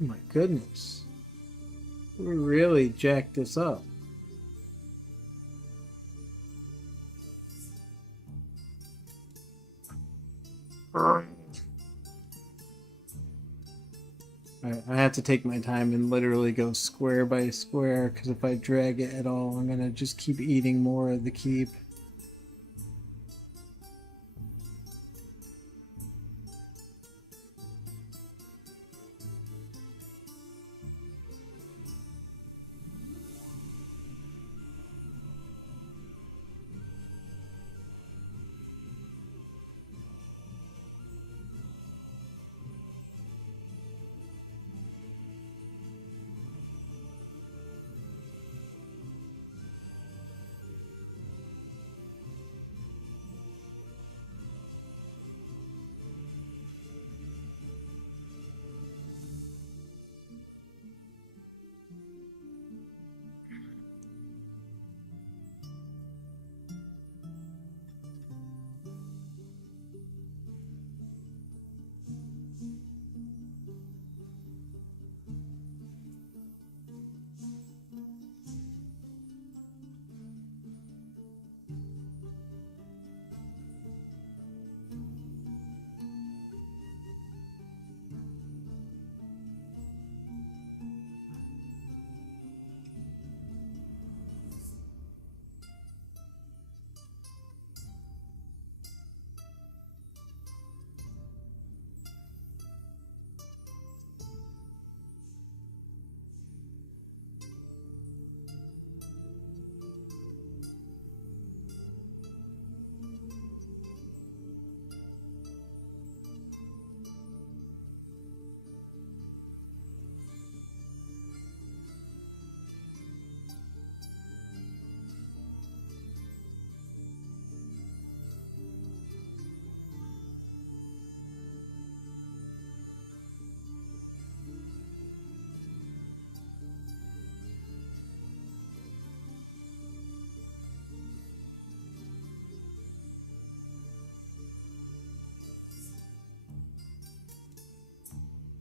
Oh my goodness. We really jacked this up. I have to take my time and literally go square by square, because if I drag it at all, I'm gonna just keep eating more of the keep.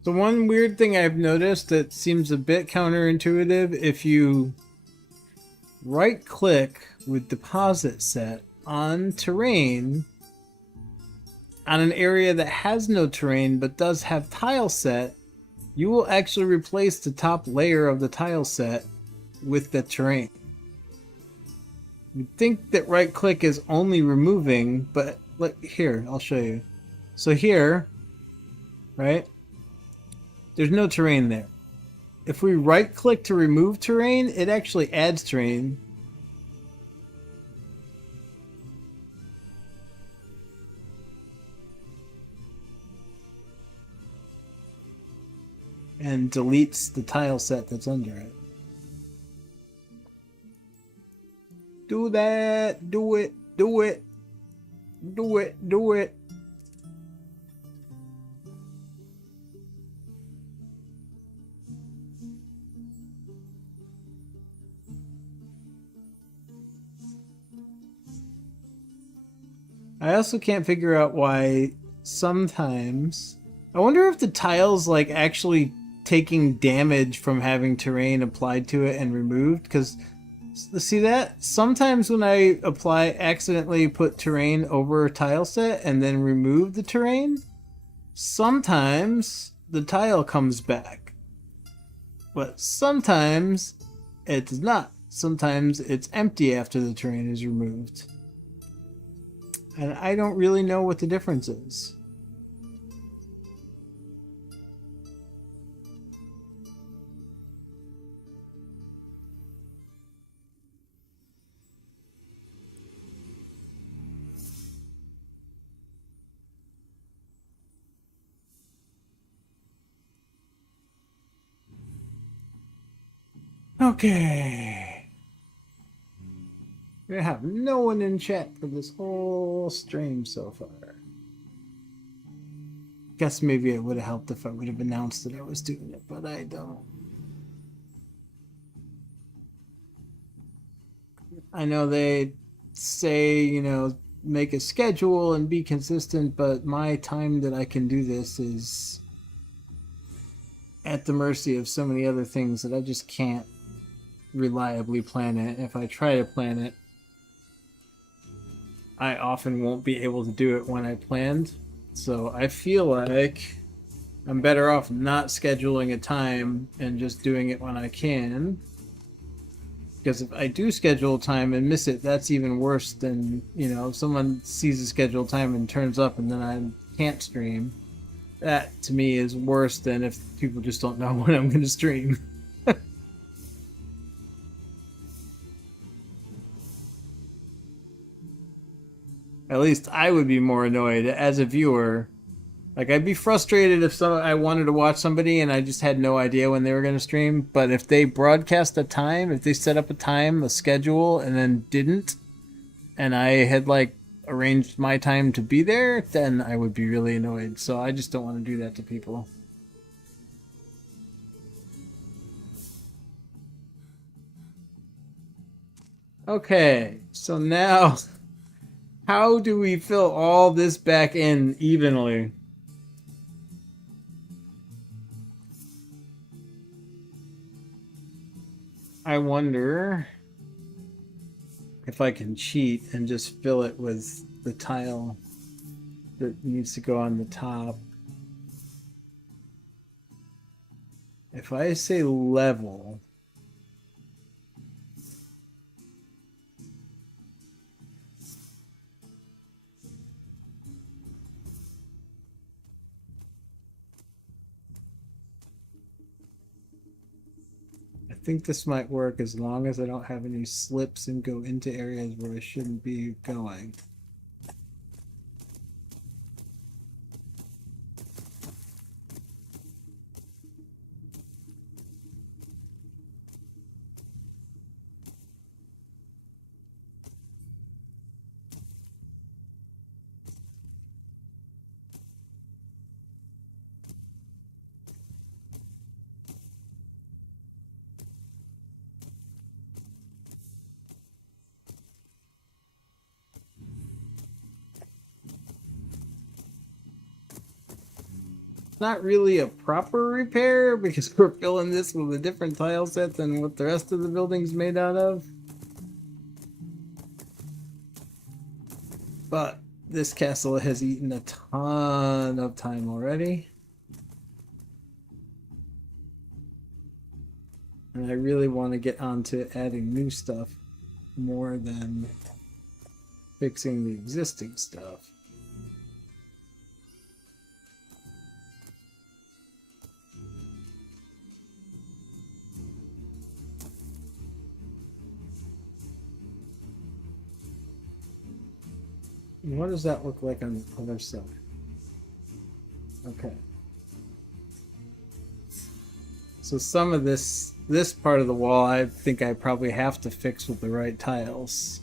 The one weird thing I've noticed that seems a bit counterintuitive, if you right click with deposit set on terrain, on an area that has no terrain but does have tile set, you will actually replace the top layer of the tile set with the terrain. You'd think that right click is only removing, but look here, I'll show you. So here, right, there's no terrain there. If we right click to remove terrain, it actually adds terrain. And deletes the tile set that's under it. Do that. Do it. Do it. Do it. Do it. I also can't figure out why sometimes... I wonder if the tile's like actually taking damage from having terrain applied to it and removed, because see that? Sometimes when I accidentally put terrain over a tile set and then remove the terrain, sometimes the tile comes back. But sometimes it does not. Sometimes it's empty after the terrain is removed. And I don't really know what the difference is. Okay. We have no one in chat for this whole stream so far. Guess maybe it would have helped if I would have announced that I was doing it, but I don't. I know they say, you know, make a schedule and be consistent, but my time that I can do this is at the mercy of so many other things that I just can't reliably plan it. If I try to plan it, I often won't be able to do it when I planned. So I feel like I'm better off not scheduling a time and just doing it when I can. Because if I do schedule time and miss it, that's even worse than, you know, if someone sees the scheduled time and turns up and then I can't stream. That, to me, is worse than if people just don't know when I'm going to stream. At least I would be more annoyed as a viewer. Like, I'd be frustrated if I wanted to watch somebody and I just had no idea when they were going to stream. But if they broadcast a time, if they set up a time, a schedule, and then didn't, and I had, like, arranged my time to be there, then I would be really annoyed. So I just don't want to do that to people. Okay, so now... how do we fill all this back in evenly? I wonder if I can cheat and just fill it with the tile that needs to go on the top. If I say level... I think this might work as long as I don't have any slips and go into areas where I shouldn't be going. Not really a proper repair because we're filling this with a different tile set than what the rest of the building's made out of. But This castle has eaten a ton of time already. And I really want to get onto adding new stuff more than fixing the existing stuff. What does that look like on the other side? Okay. So some of this part of the wall, I think I probably have to fix with the right tiles.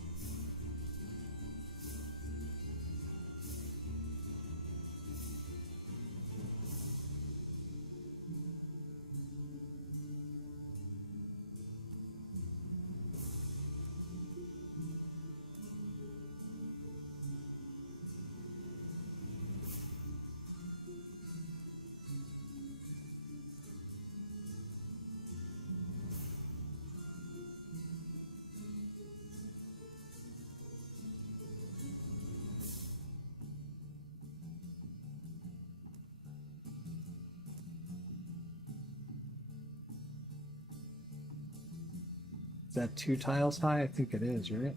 Is that 2 tiles high? I think it is, right?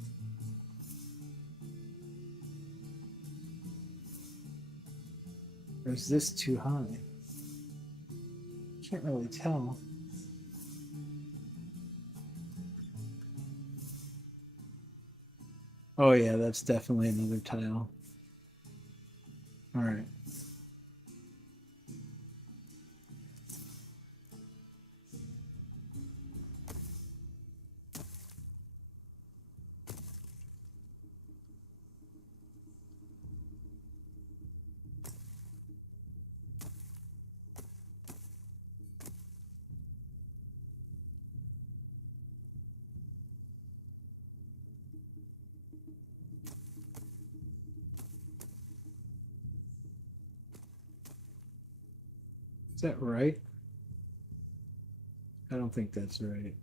Or is this too high? Can't really tell. Oh yeah, that's definitely another tile. All right. Is that right? I don't think that's right.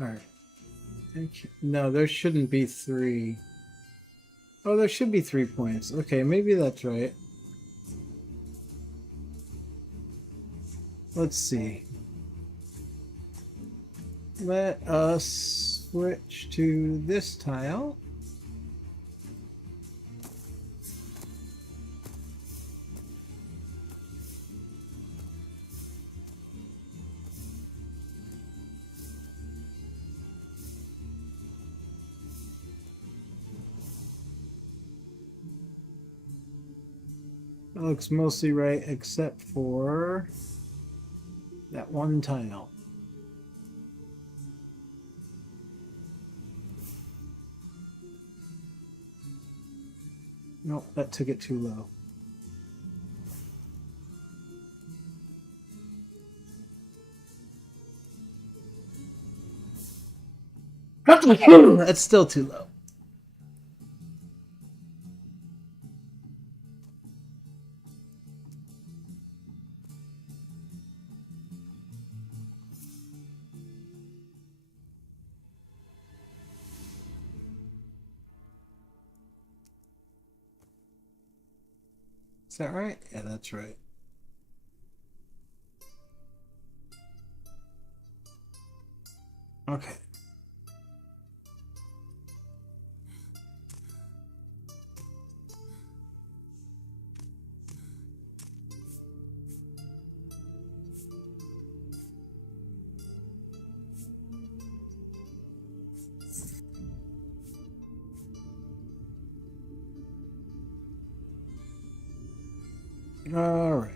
All right. No, there shouldn't be 3. Oh, there should be 3 points. Okay, maybe that's right. Let's see. Let us switch to this tile. It looks mostly right except for that one tile. Nope, that took it too low. That's still too low. Is that right? Yeah, that's right. Okay. All right.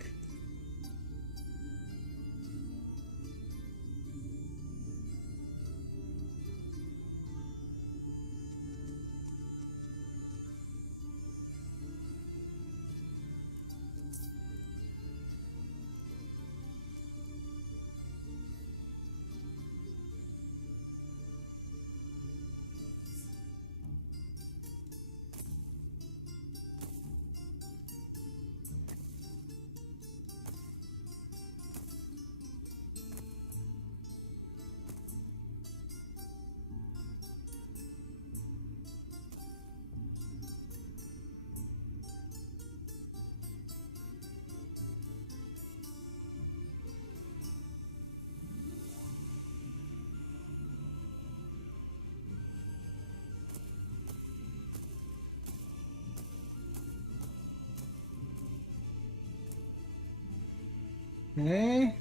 Okay.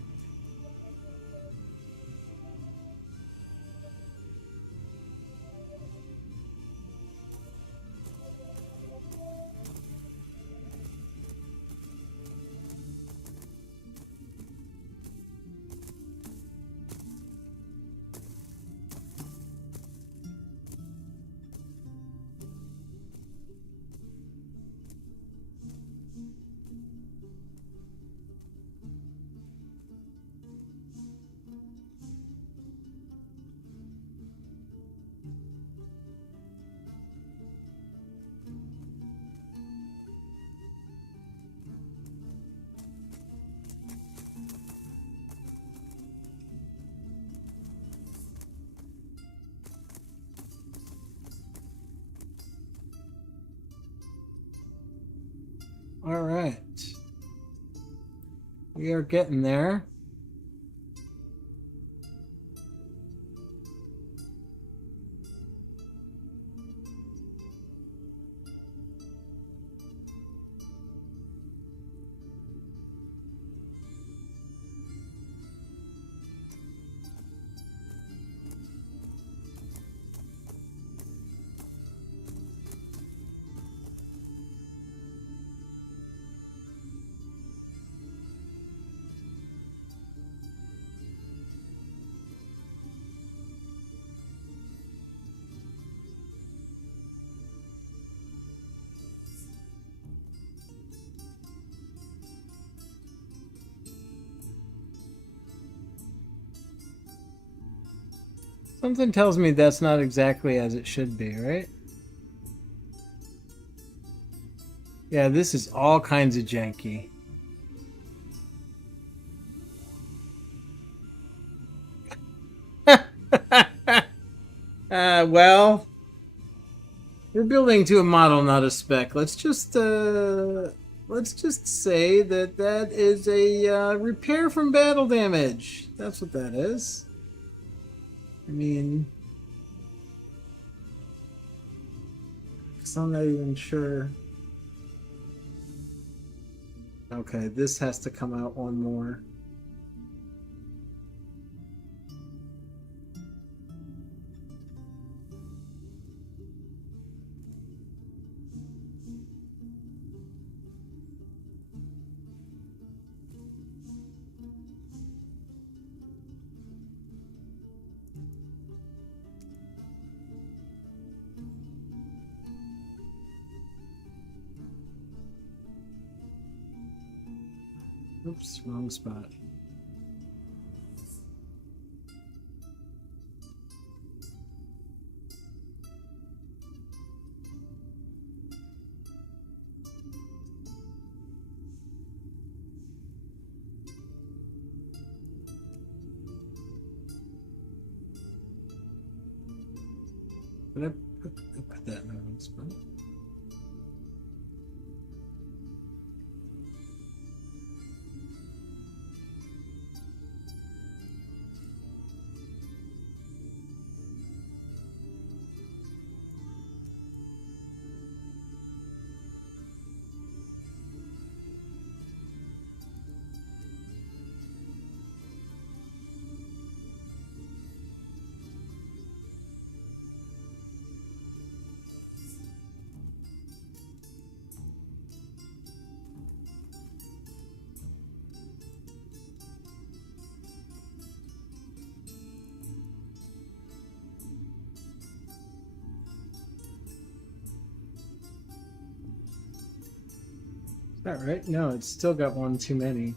All right. We are getting there. Something tells me that's not exactly as it should be, right? Yeah, this is all kinds of janky. Well, we're building to a model, not a spec. Let's just say that that is a repair from battle damage. That's what that is. I mean, 'cause I'm not even sure. Okay, this has to come out one more. Oops, wrong spot. Did I put that in the wrong spot? that right? No, it's still got one too many.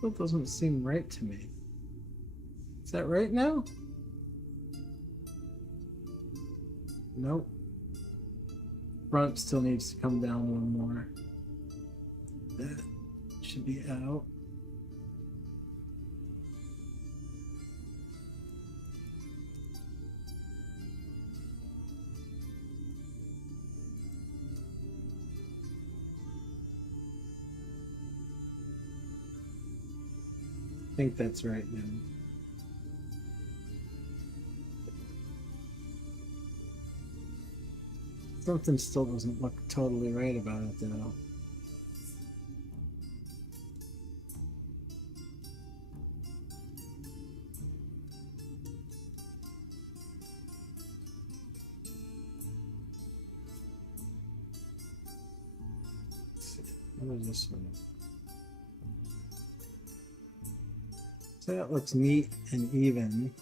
Still doesn't seem right to me. Is that right now? Nope. Front still needs to come down one more. That should be out. I think that's right now. Something still doesn't look totally right about it though. Let's see. What is this one? So that looks neat and even.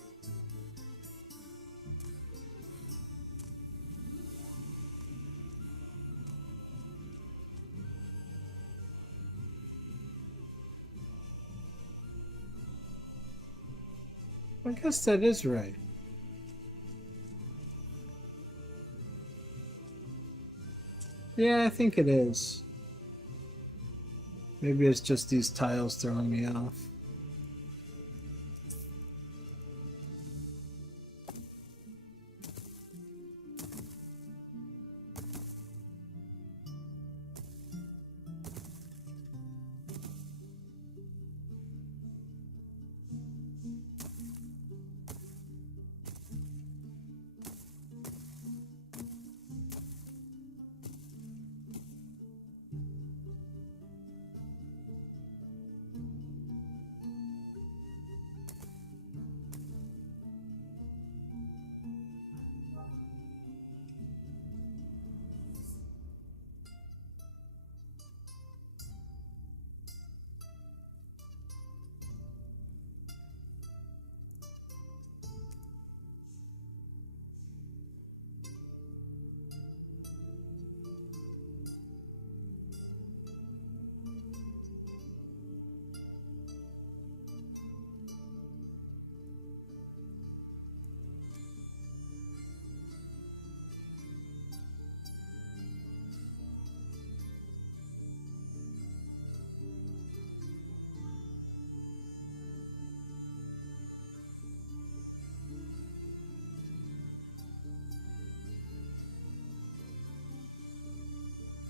I guess that is right. Yeah, I think it is. Maybe it's just these tiles throwing me off.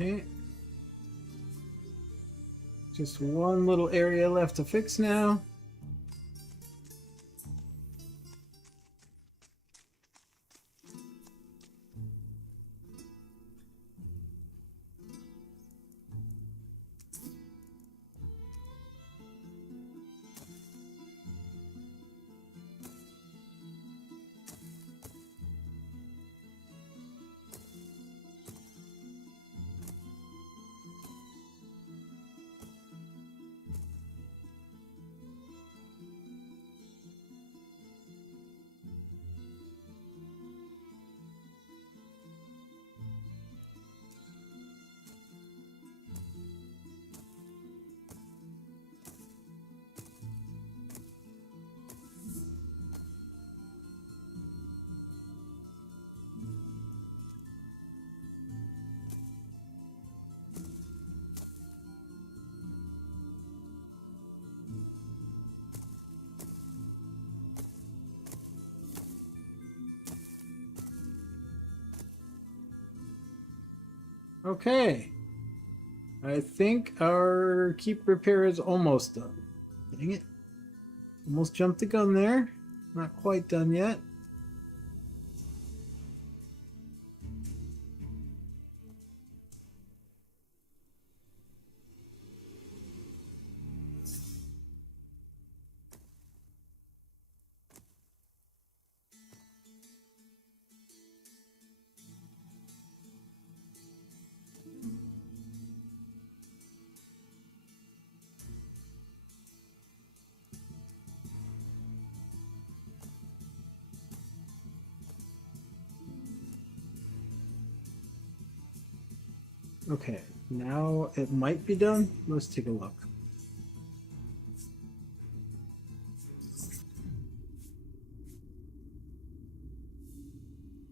Okay. Just one little area left to fix now. Okay. I think our keep repair is almost done. Dang it. Almost jumped the gun there. Not quite done yet. Okay, now it might be done. Let's take a look.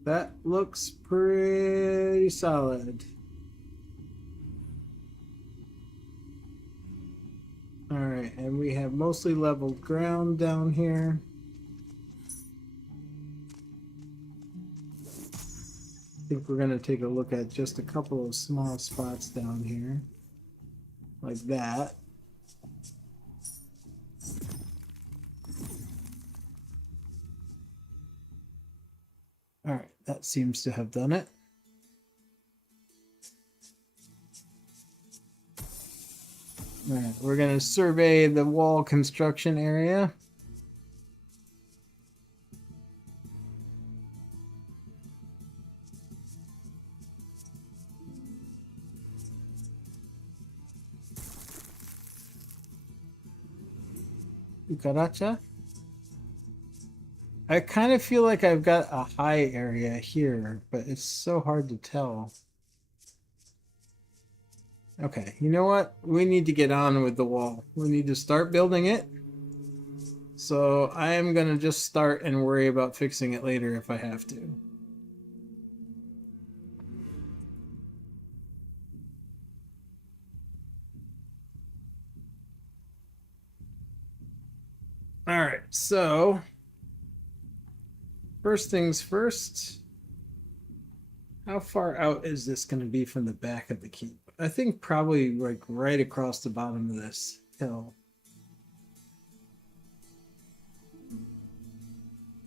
That looks pretty solid. Alright, and we have mostly leveled ground down here. I think we're going to take a look at just a couple of small spots down here. Like that. Alright, that seems to have done it. Alright, we're going to survey the wall construction area. Cucaracha. I kind of feel like I've got a high area here, but it's so hard to tell. Okay, you know what? We need to get on with the wall. We need to start building it. So I am going to just start and worry about fixing it later if I have to. All right, so first things first, how far out is this going to be from the back of the keep? I think probably like right across the bottom of this hill.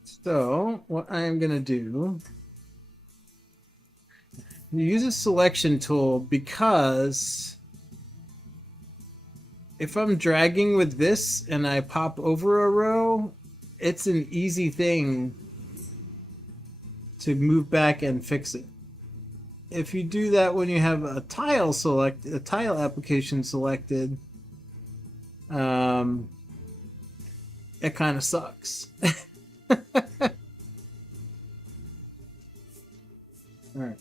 So what I am going to do, use a selection tool, because if I'm dragging with this and I pop over a row, it's an easy thing to move back and fix it. If you do that when you have a tile application selected, it kind of sucks. All right.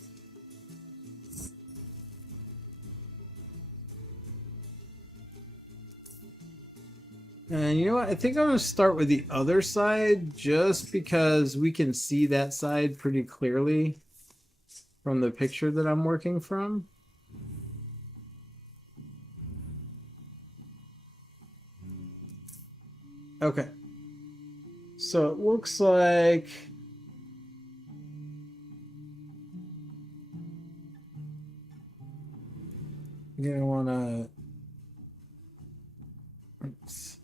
And you know what? I think I'm going to start with the other side just because we can see that side pretty clearly from the picture that I'm working from. Okay. So it looks like you're going to want to... Oops.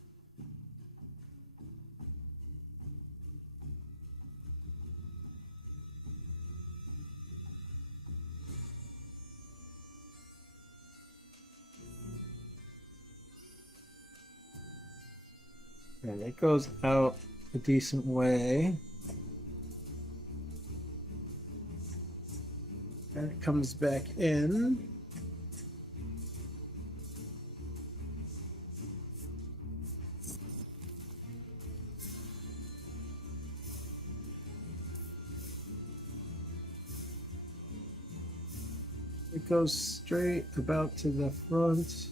And it goes out a decent way. And it comes back in. It goes straight about to the front.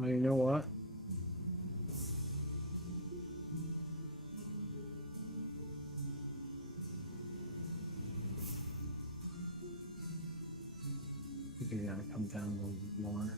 Oh, you know what? I think you gotta come down a little bit more.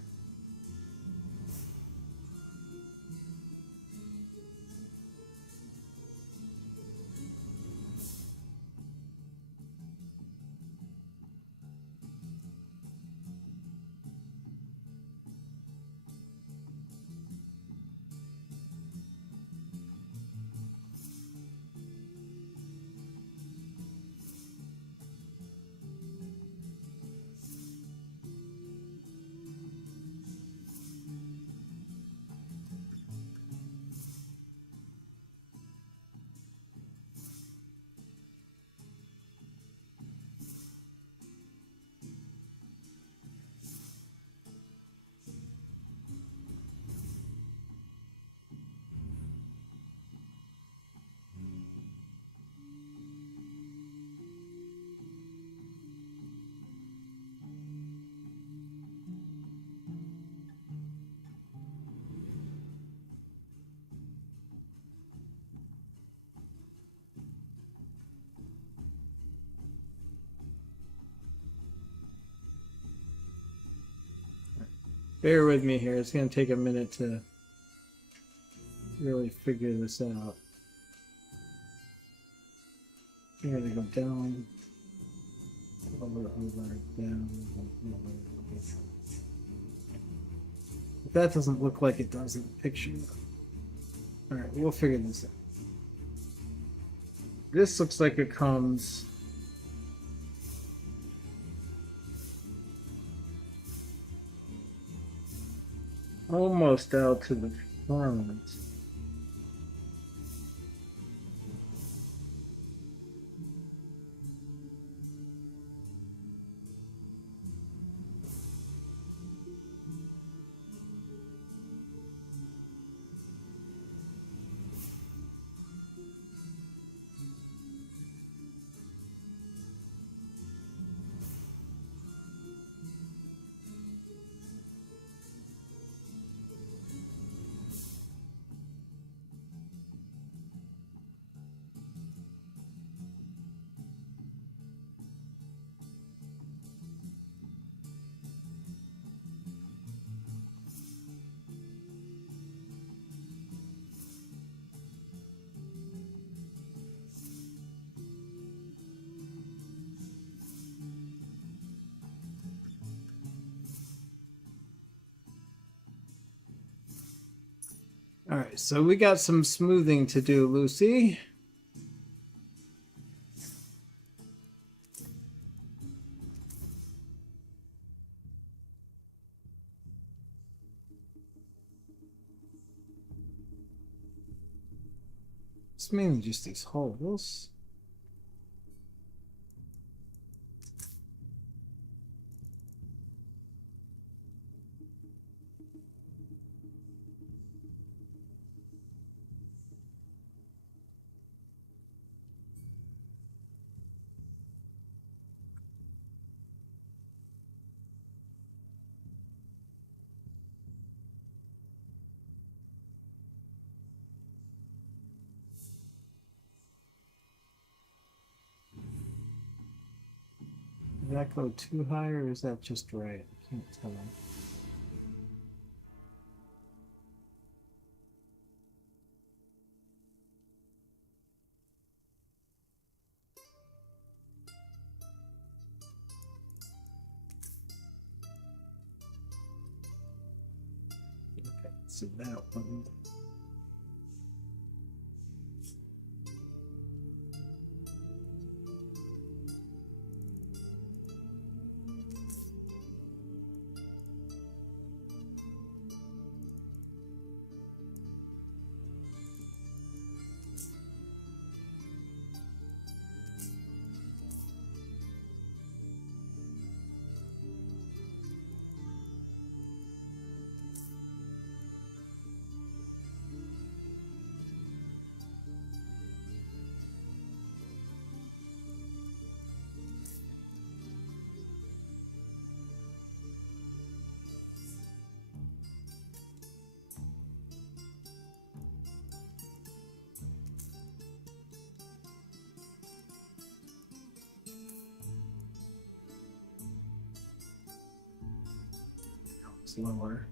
Bear with me here. It's going to take a minute to really figure this out. Here to go down, over, down, over. But that doesn't look like it does in the picture. All right, we'll figure this out. This looks like it comes almost out to the front. All right, so we got some smoothing to do, Lucy. It's mainly just these holes. Did that go too high or is that just right? I can't tell. Okay, so that one. It's lower.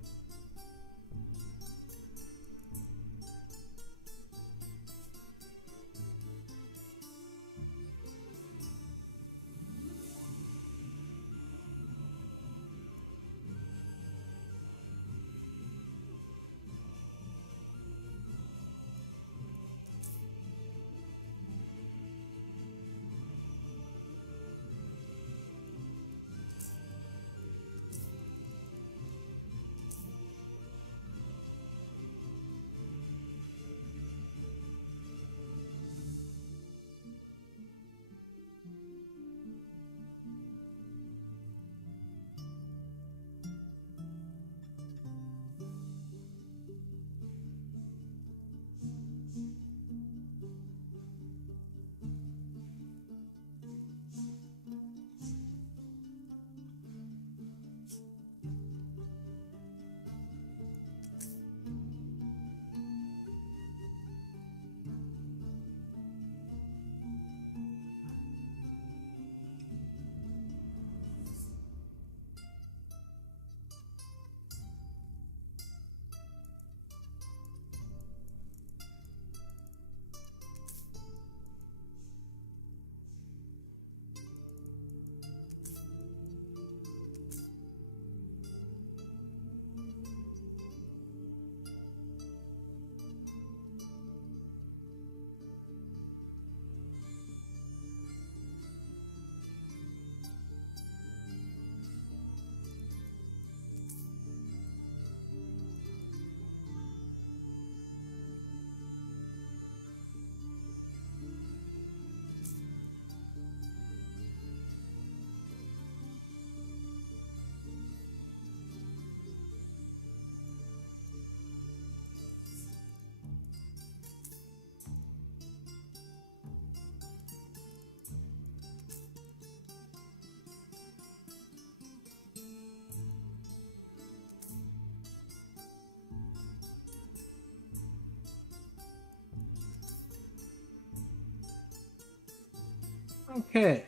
Okay.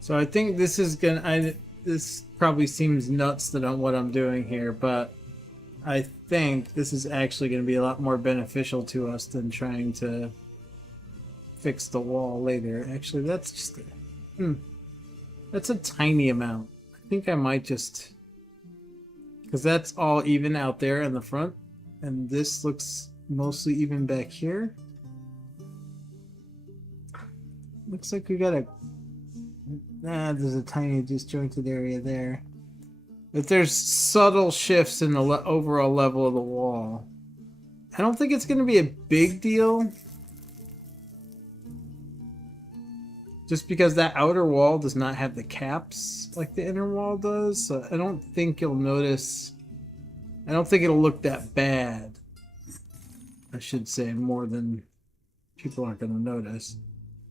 So I think this is this probably seems nuts that what I'm doing here, but I think this is actually going to be a lot more beneficial to us than trying to fix the wall later. Actually, that's just that's a tiny amount. I think I might just, because that's all even out there in the front, and this looks mostly even back here. Looks like we got a there's a tiny disjointed area there. But there's subtle shifts in the overall level of the wall. I don't think it's going to be a big deal. Just because that outer wall does not have the caps like the inner wall does. So I don't think you'll notice. I don't think it'll look that bad. I should say more than people aren't going to notice.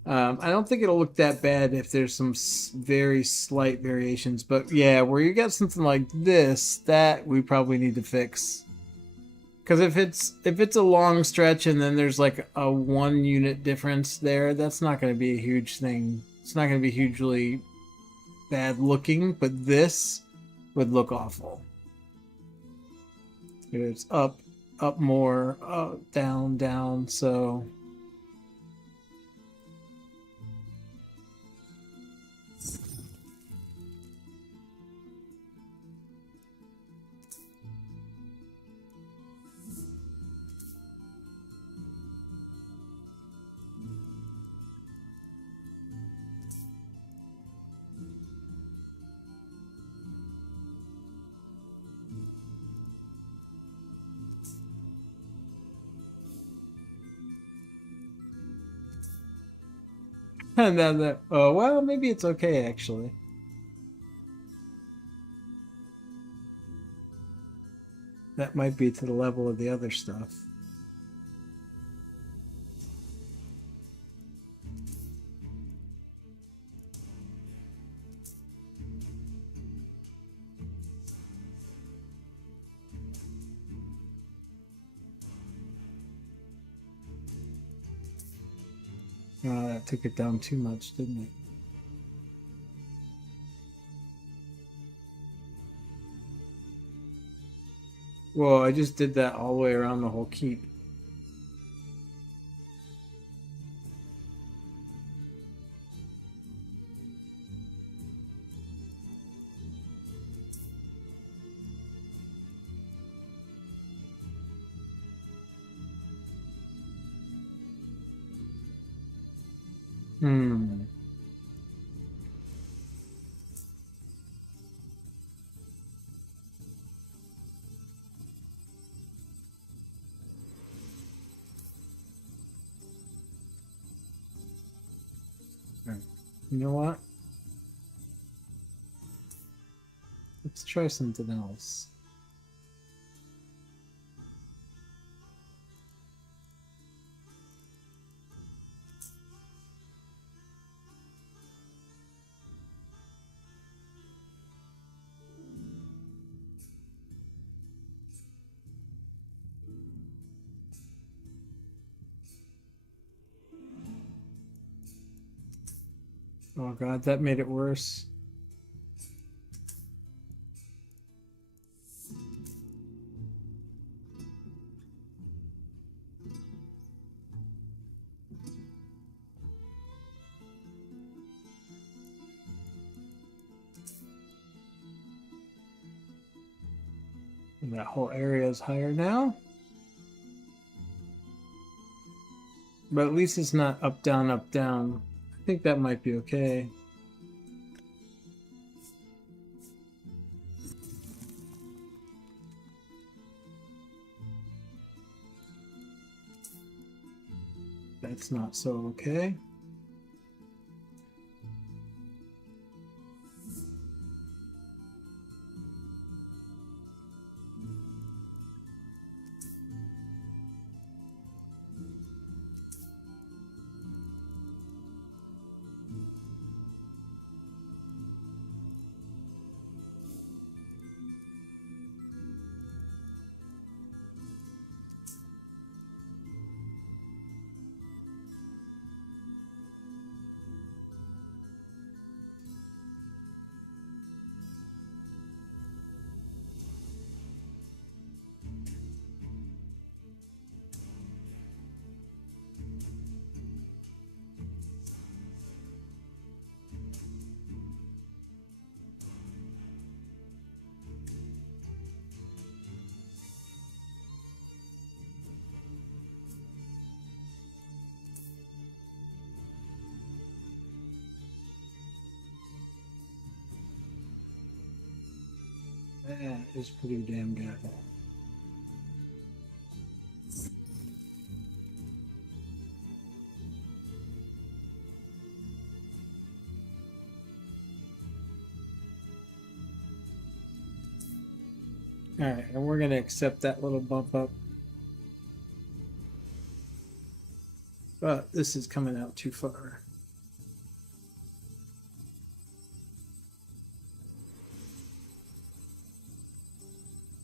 I don't think it'll look that bad if there's some very slight variations. But yeah, where you got something like this, that we probably need to fix. Because if it's a long stretch and then there's like a 1 unit difference there, that's not going to be a huge thing. It's not going to be hugely bad looking, but this would look awful. It's up more, down, so... And then, oh, well, maybe it's okay, actually. That might be to the level of the other stuff. Oh, that took it down too much, didn't it? Whoa, I just did that all the way around the whole keep. You know what? Let's try something else. Oh god, that made it worse. And that whole area is higher now. But at least it's not up, down, up, down. I think that might be okay. That's not so okay. That is pretty damn good. All right, and we're going to accept that little bump up. But this is coming out too far.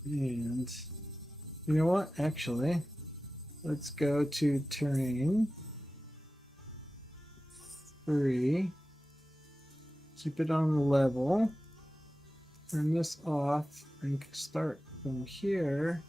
And you know what? Actually, let's go to terrain 3. Keep it on level. Turn this off and start from here.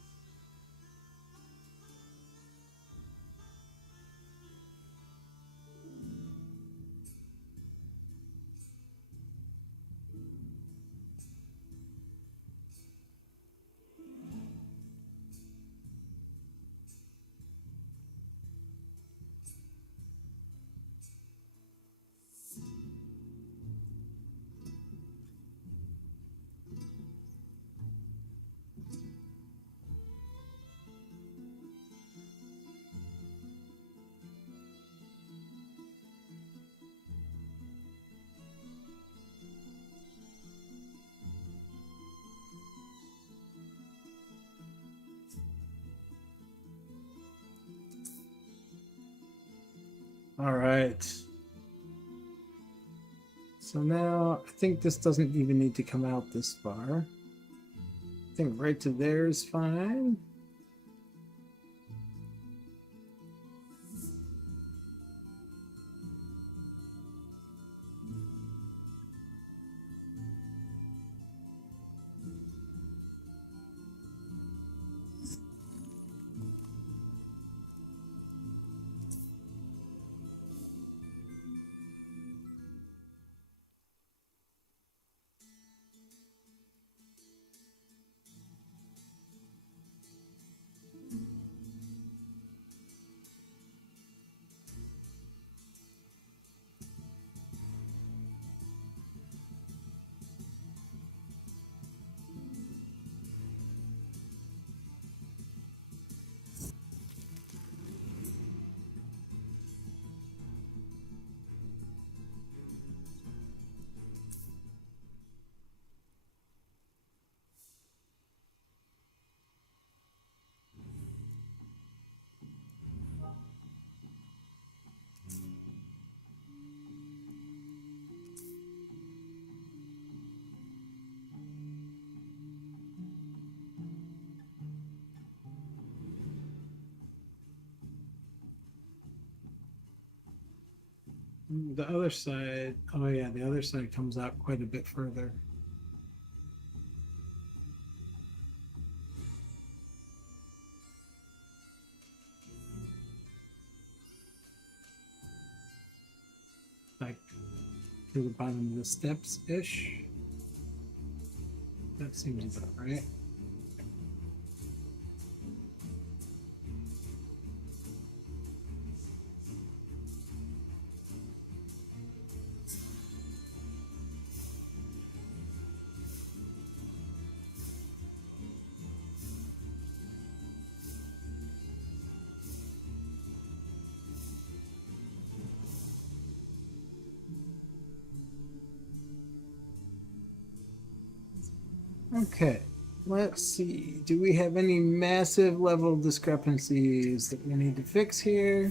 All right. So now I think this doesn't even need to come out this far. I think right to there is fine. The other side, oh yeah, the other side comes out quite a bit further. Like to the bottom of the steps-ish. That seems about right. Okay, let's see. Do we have any massive level discrepancies that we need to fix here?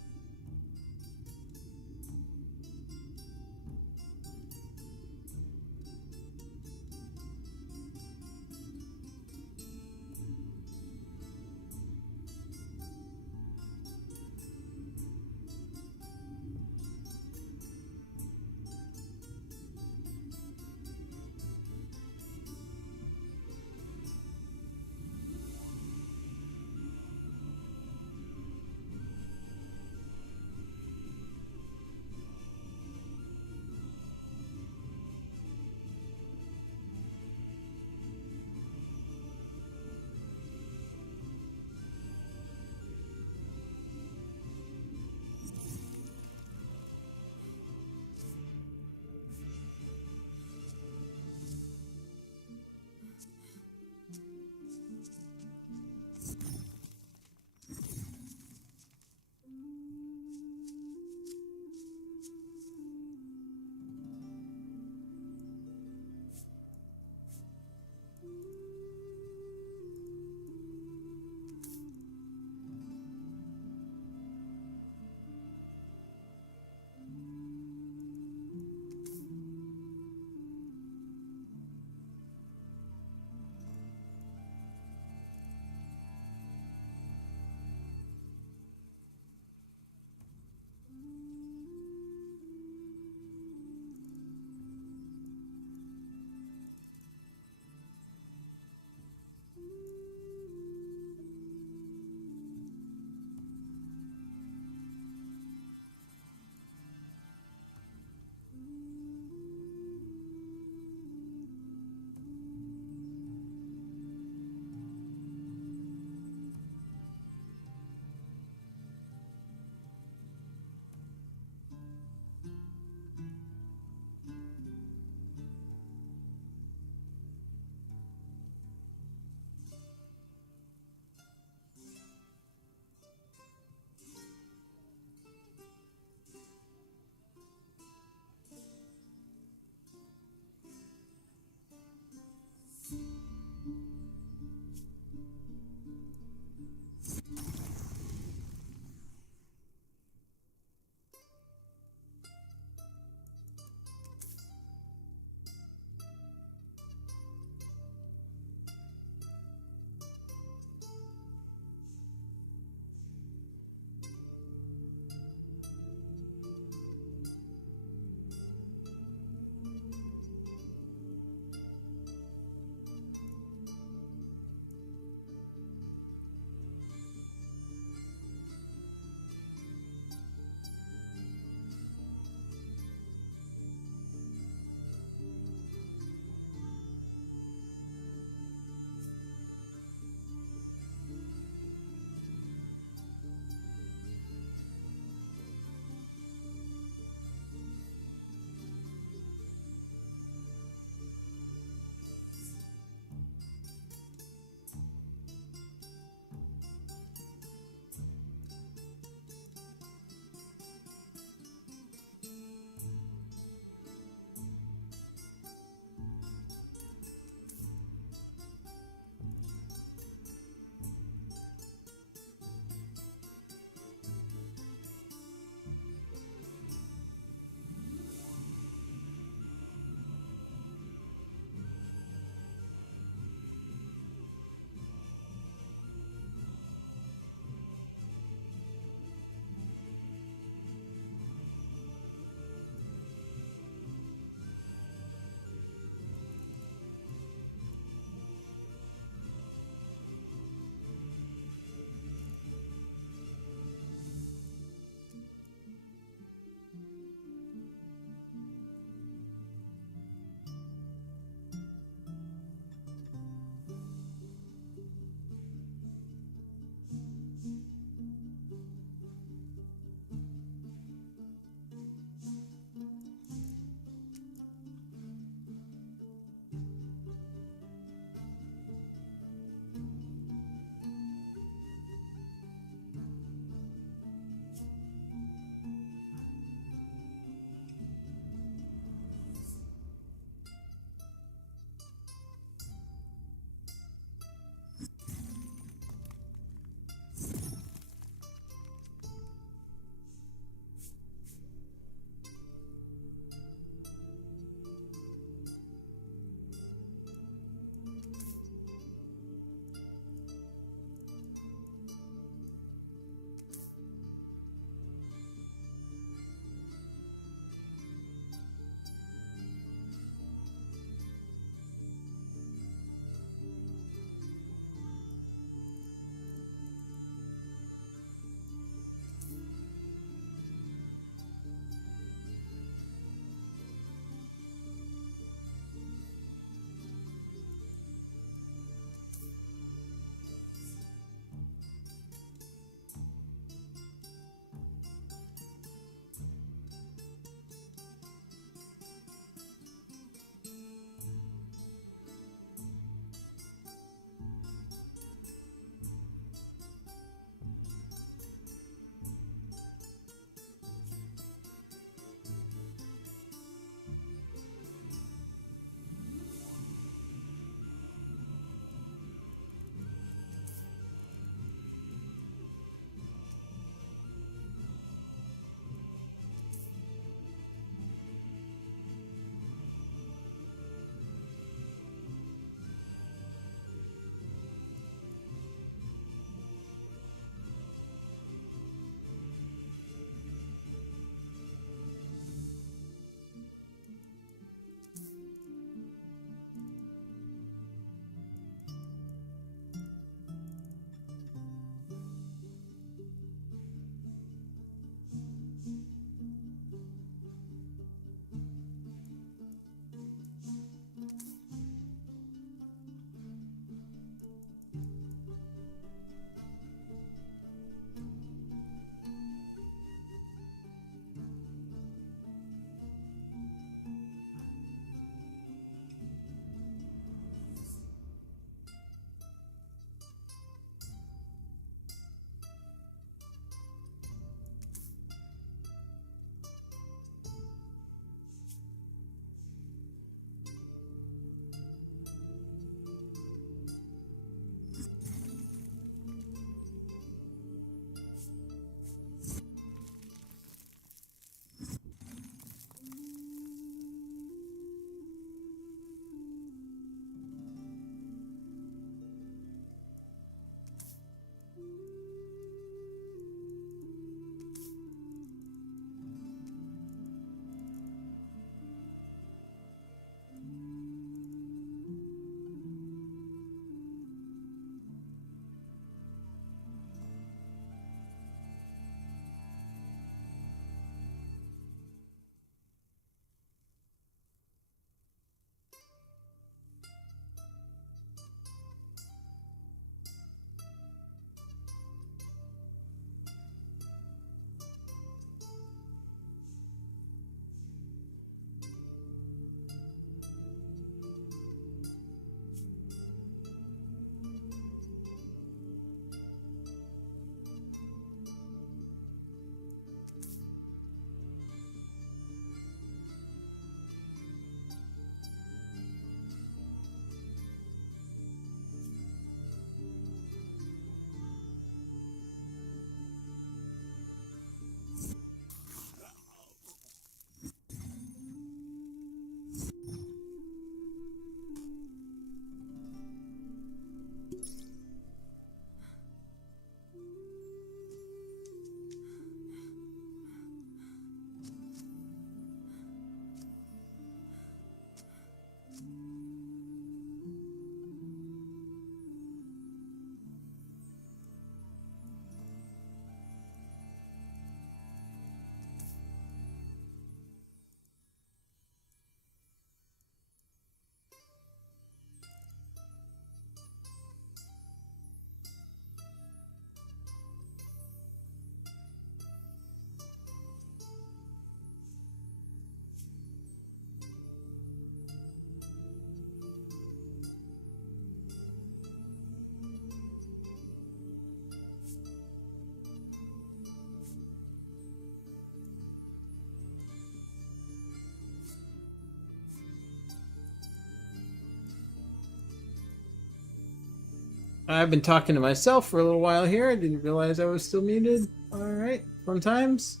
I've been talking to myself for a little while here. I didn't realize I was still muted. Alright, fun times.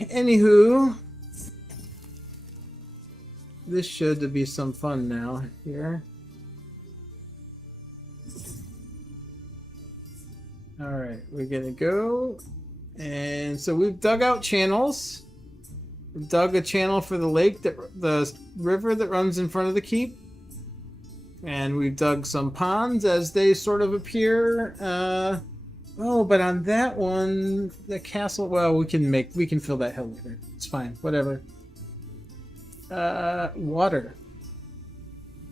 Anywho, this should be some fun now here. Alright, we're gonna go. And so we've dug out channels. We've dug a channel for the lake, the river that runs in front of the keep. And we've dug some ponds as they sort of appear. Oh, but on that one, the castle, well, we can fill that hill later. It's fine, whatever. Water.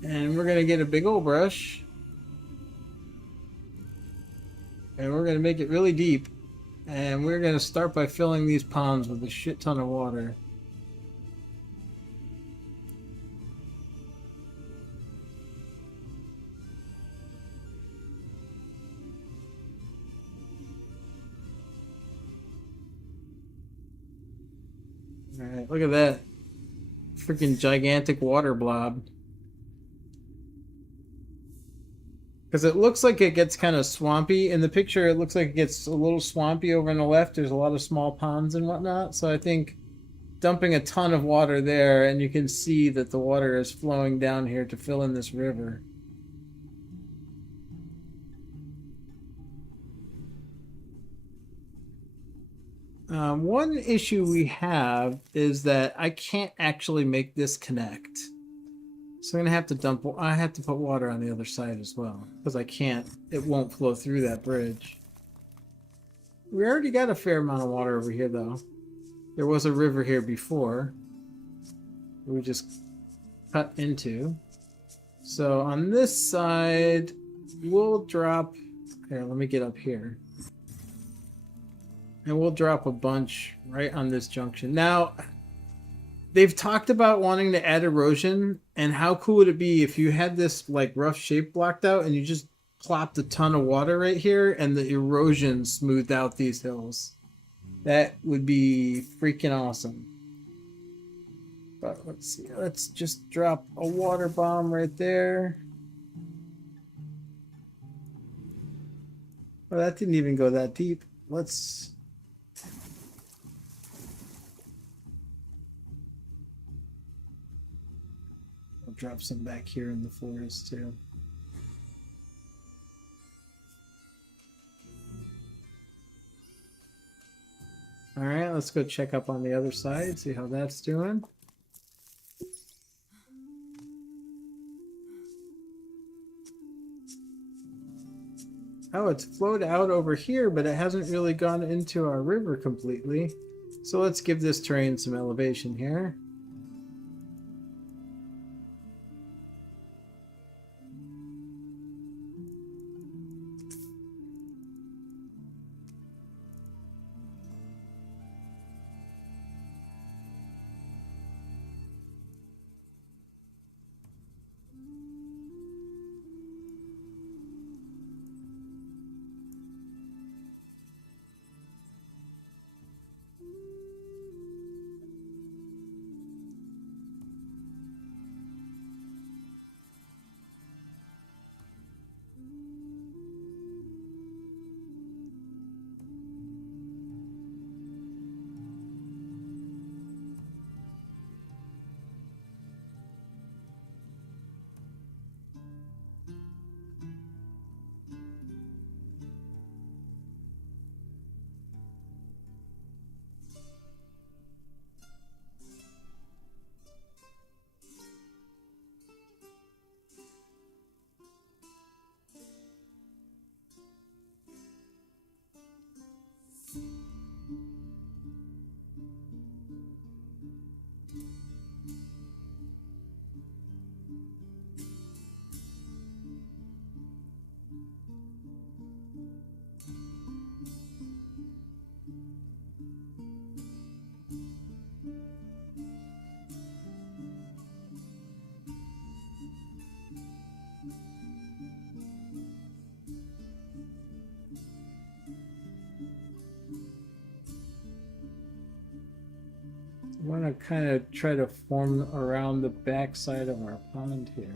And we're gonna get a big old brush. And we're gonna make it really deep. And we're gonna start by filling these ponds with a shit ton of water. Alright, look at that. Freaking gigantic water blob. Because it looks like it gets kind of swampy. In the picture, it looks like it gets a little swampy over on the left. There's a lot of small ponds and whatnot. So I think dumping a ton of water there, and you can see that the water is flowing down here to fill in this river. One issue we have is that I can't actually make this connect. So I'm gonna have to I have to put water on the other side as well, because I can't, it won't flow through that bridge. We already got a fair amount of water over here though. There was a river here before. We just cut into. So on this side, we'll drop, here, let me get up here. And we'll drop a bunch right on this junction. Now, they've talked about wanting to add erosion, and how cool would it be if you had this like rough shape blocked out and you just plopped a ton of water right here and the erosion smoothed out these hills. That would be freaking awesome. But let's see, let's just drop a water bomb right there. Well, that didn't even go that deep. Let's... I'll drop some back here in the forest too. Alright, let's go check up on the other side, see how that's doing. Oh, it's flowed out over here, but it hasn't really gone into our river completely. So let's give this terrain some elevation here. I want to kind of try to form around the back side of our pond here.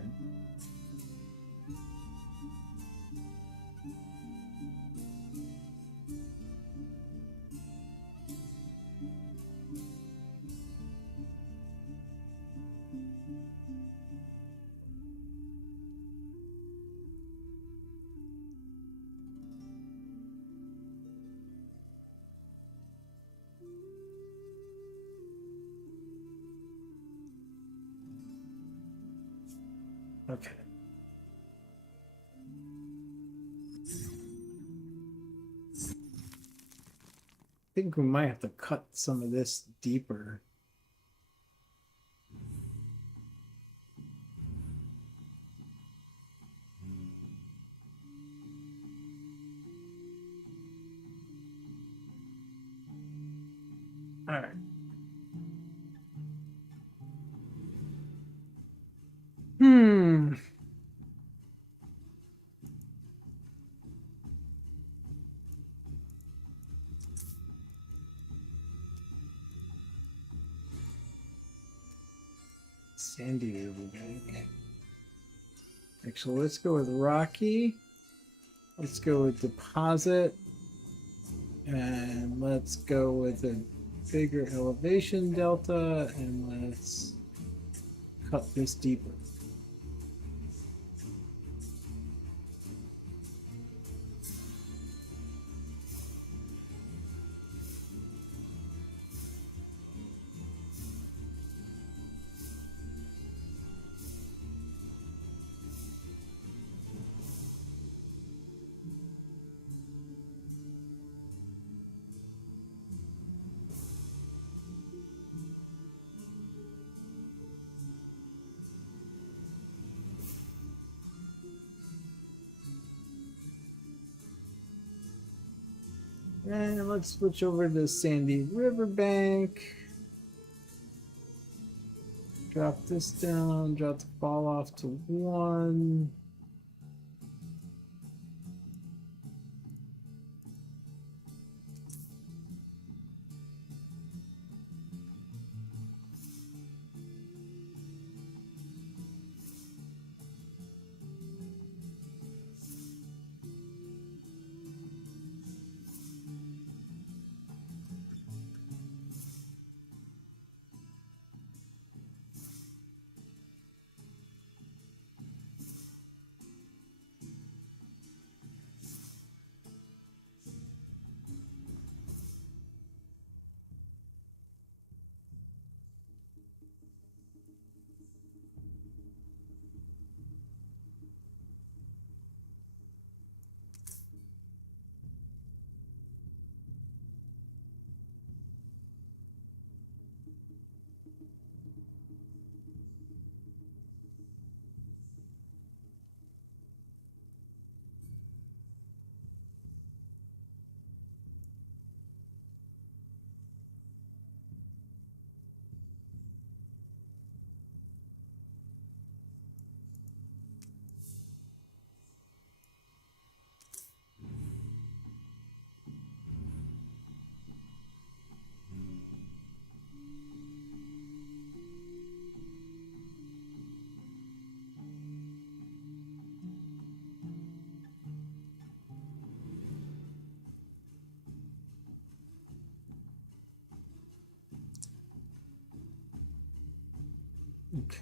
Okay. I think we might have to cut some of this deeper. All right. Hmm. Sandy riverbank. Actually, let's go with rocky. Let's go with deposit. And let's go with a bigger elevation delta. And let's cut this deeper. And let's switch over to sandy riverbank. Drop this down, drop the fall off to 1.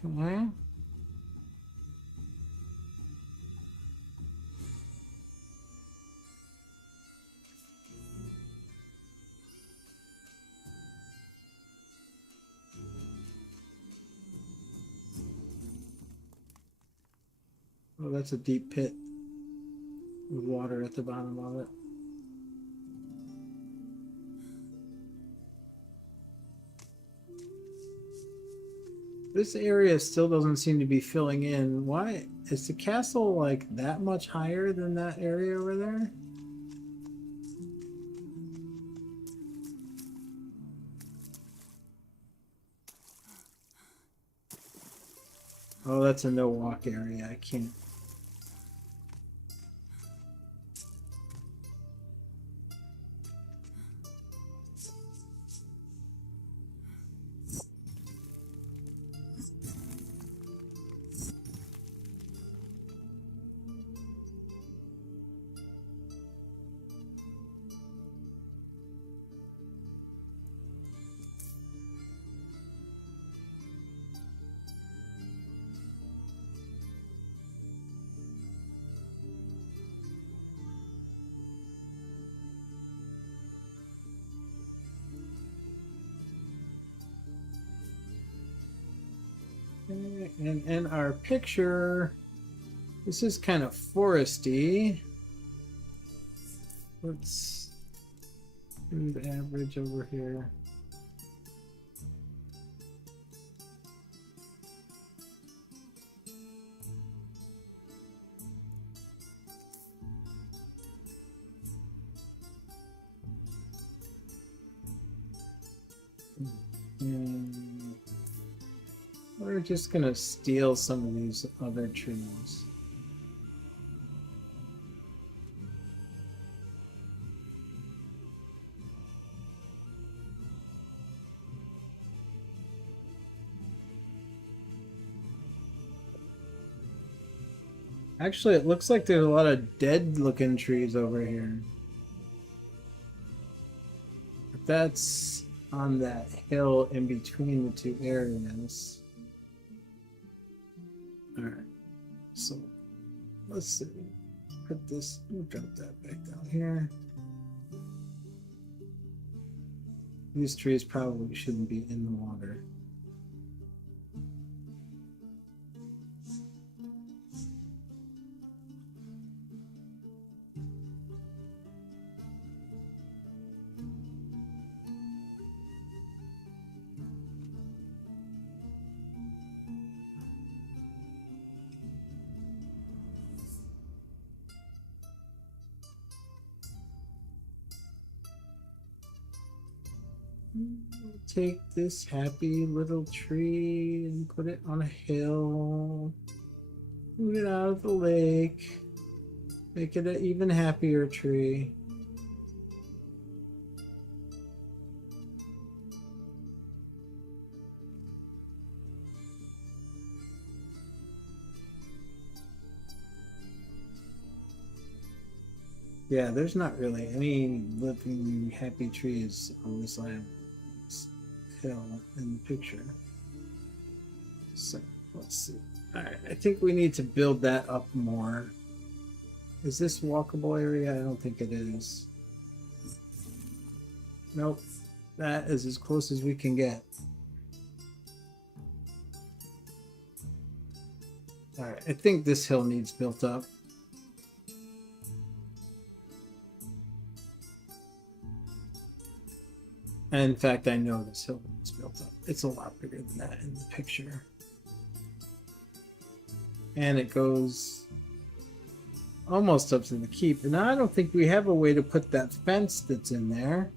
Okay. Oh, that's a deep pit with water at the bottom of it. This area still doesn't seem to be filling in. Why is the castle like that much higher than that area over there? Oh, that's a no walk area. I can't. And in our picture, this is kind of foresty. Let's do the average over here. And we're just gonna steal some of these other trees. Actually, it looks like there's a lot of dead looking trees over here. But that's on that hill in between the two areas. Alright, so let's see. Put this, we'll drop that back down here. These trees probably shouldn't be in the water. Take this happy little tree and put it on a hill. Move it out of the lake. Make it an even happier tree. Yeah, there's not really any living happy trees on this island. Hill in the picture. So let's see. Alright, I think we need to build that up more. Is this walkable area? I don't think it is. Nope. That is as close as we can get. Alright, I think this hill needs built up. And in fact, I know this hill is built up. It's a lot bigger than that in the picture. And it goes almost up to the keep. And I don't think we have a way to put that fence that's in there.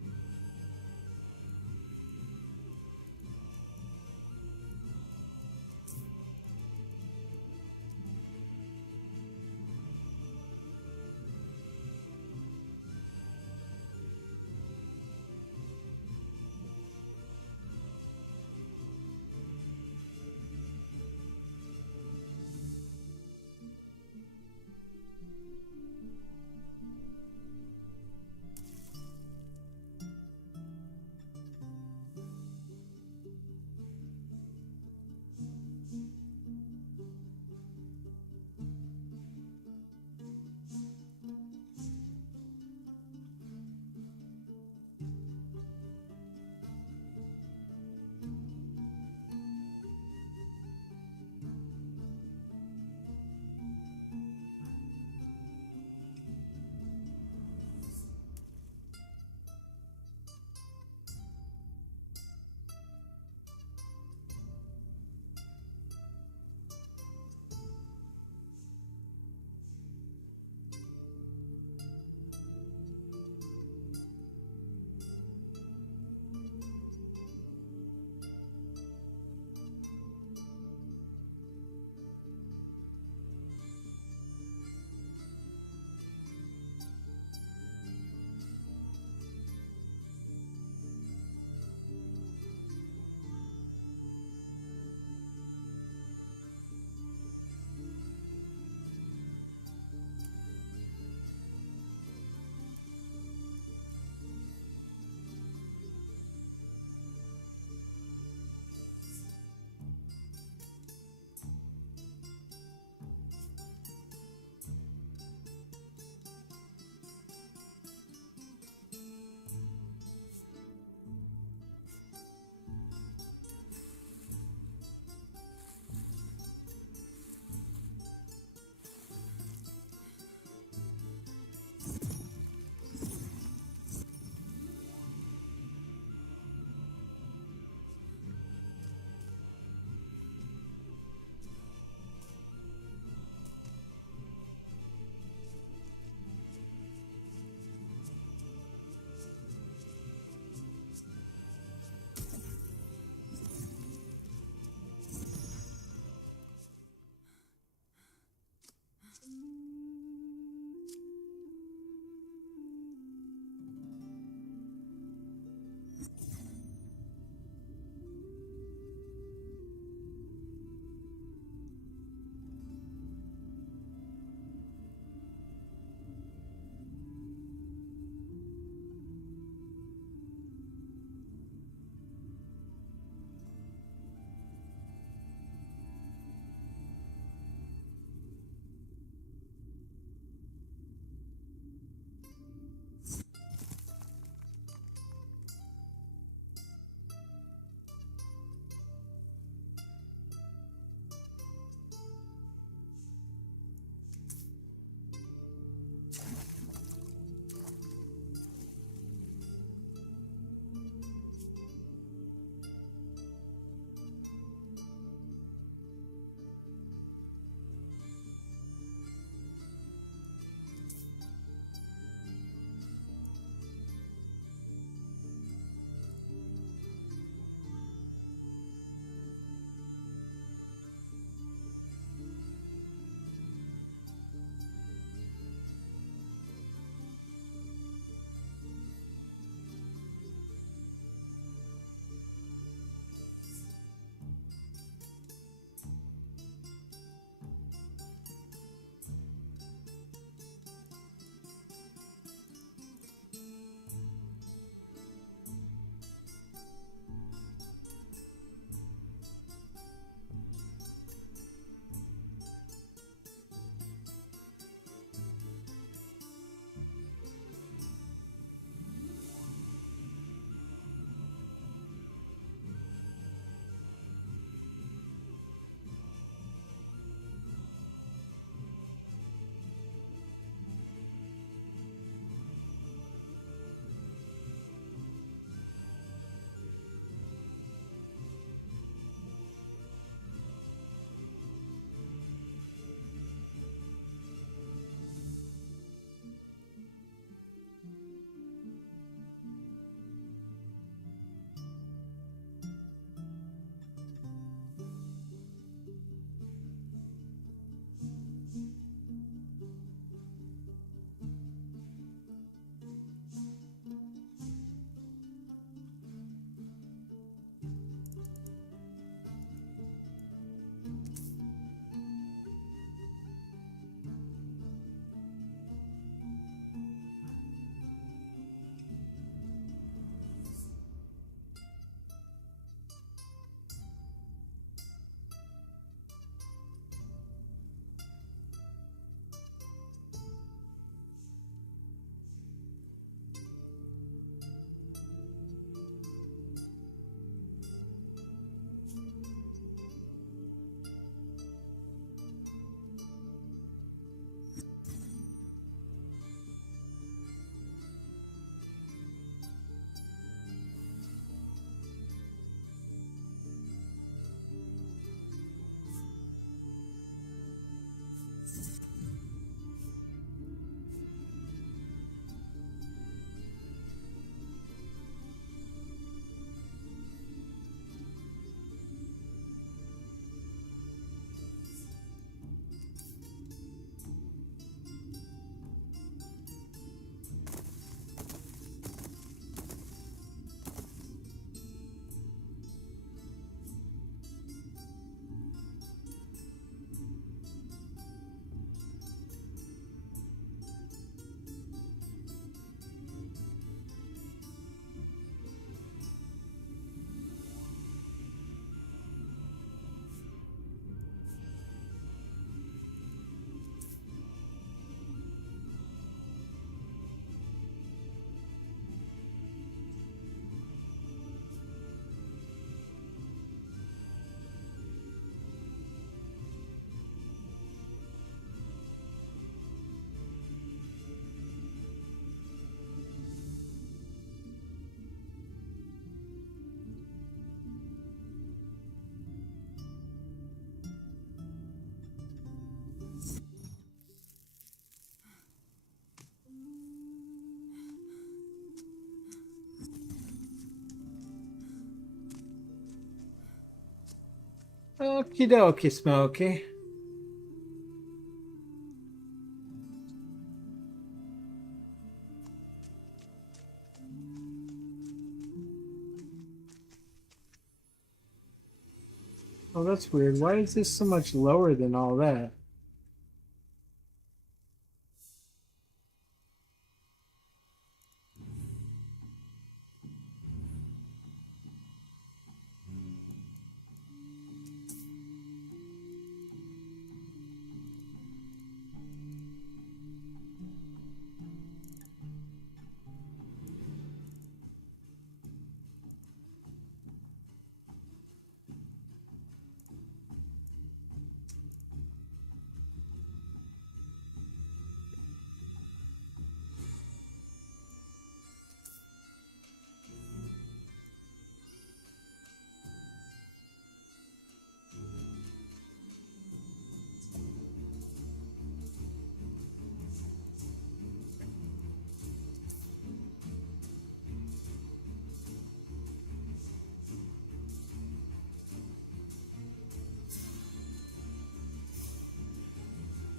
Okie dokie, Smokey. Oh, that's weird. Why is this so much lower than all that?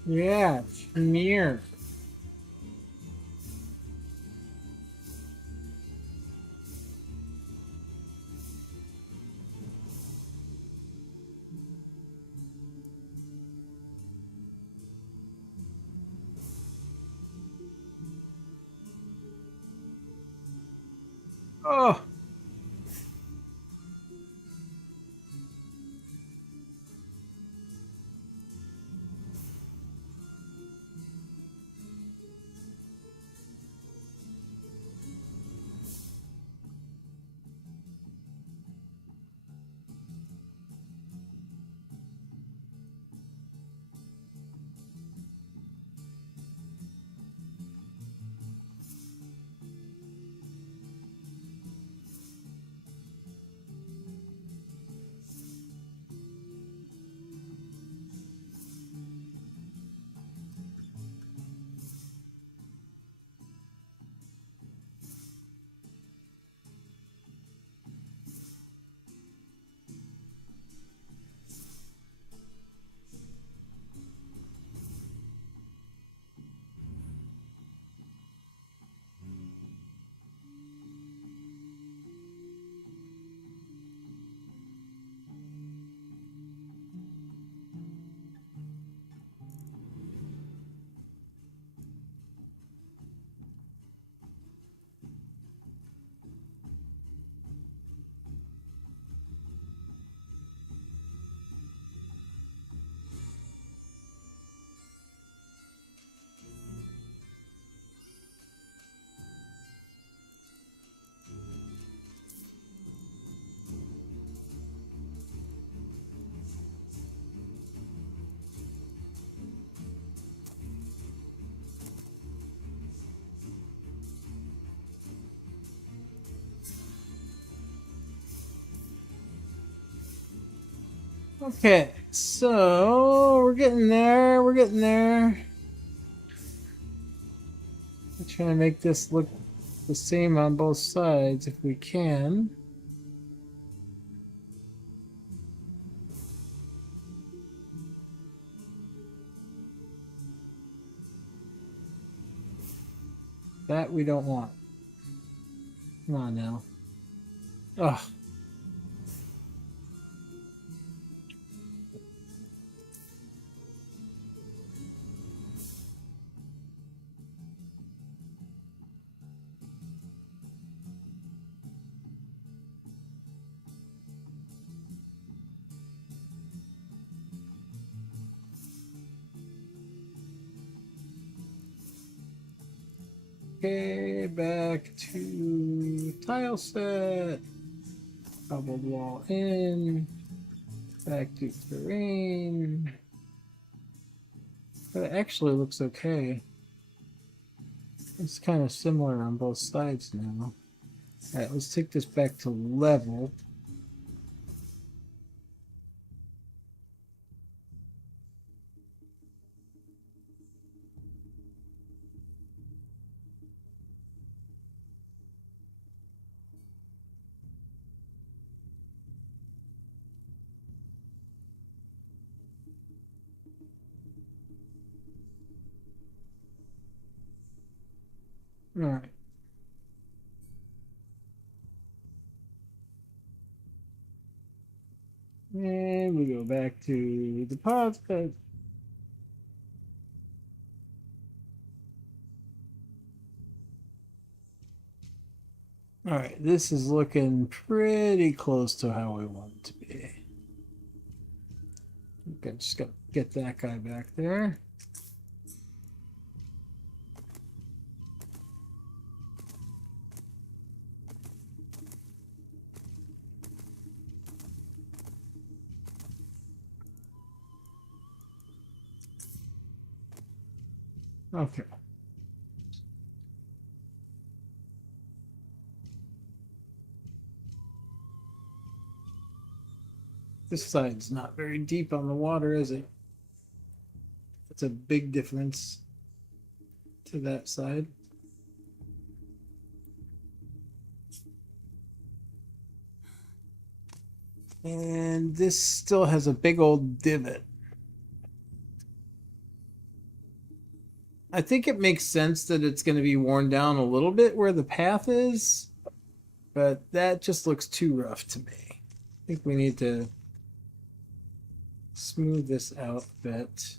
Yeah, smear. Oh, okay. So we're getting there. We're getting there. We're trying to make this look the same on both sides if we can. That we don't want. Come on now. Ugh. Okay, back to tile set. Cobbled wall in. Back to terrain. But it actually looks okay. It's kind of similar on both sides now. Alright, let's take this back to level. All right. And we go back to the pods, but all right, this is looking pretty close to how we want it to be. Okay, just gotta get that guy back there. Okay. This side's not very deep on the water, is it? That's a big difference to that side. And this still has a big old divot. I think it makes sense that it's going to be worn down a little bit where the path is, but that just looks too rough to me. I think we need to smooth this out a bit.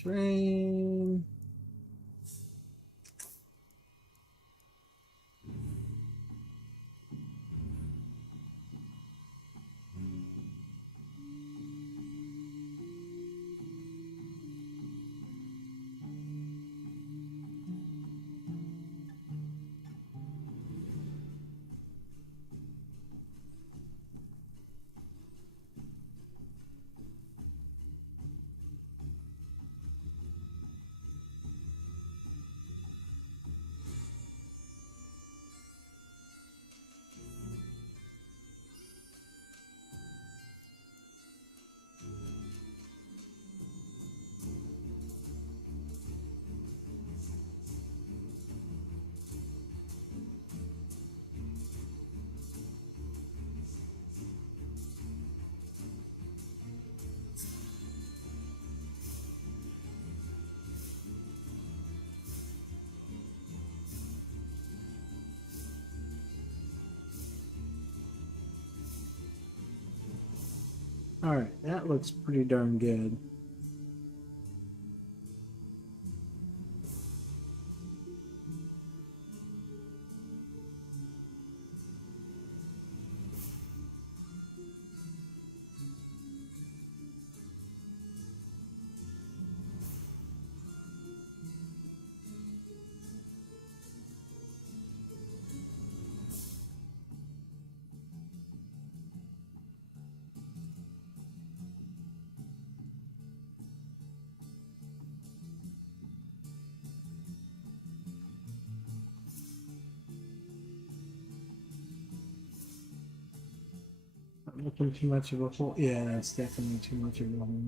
Terrain. All right, that looks pretty darn good. Not looking too much of a hole. Yeah, that's definitely too much of a hole.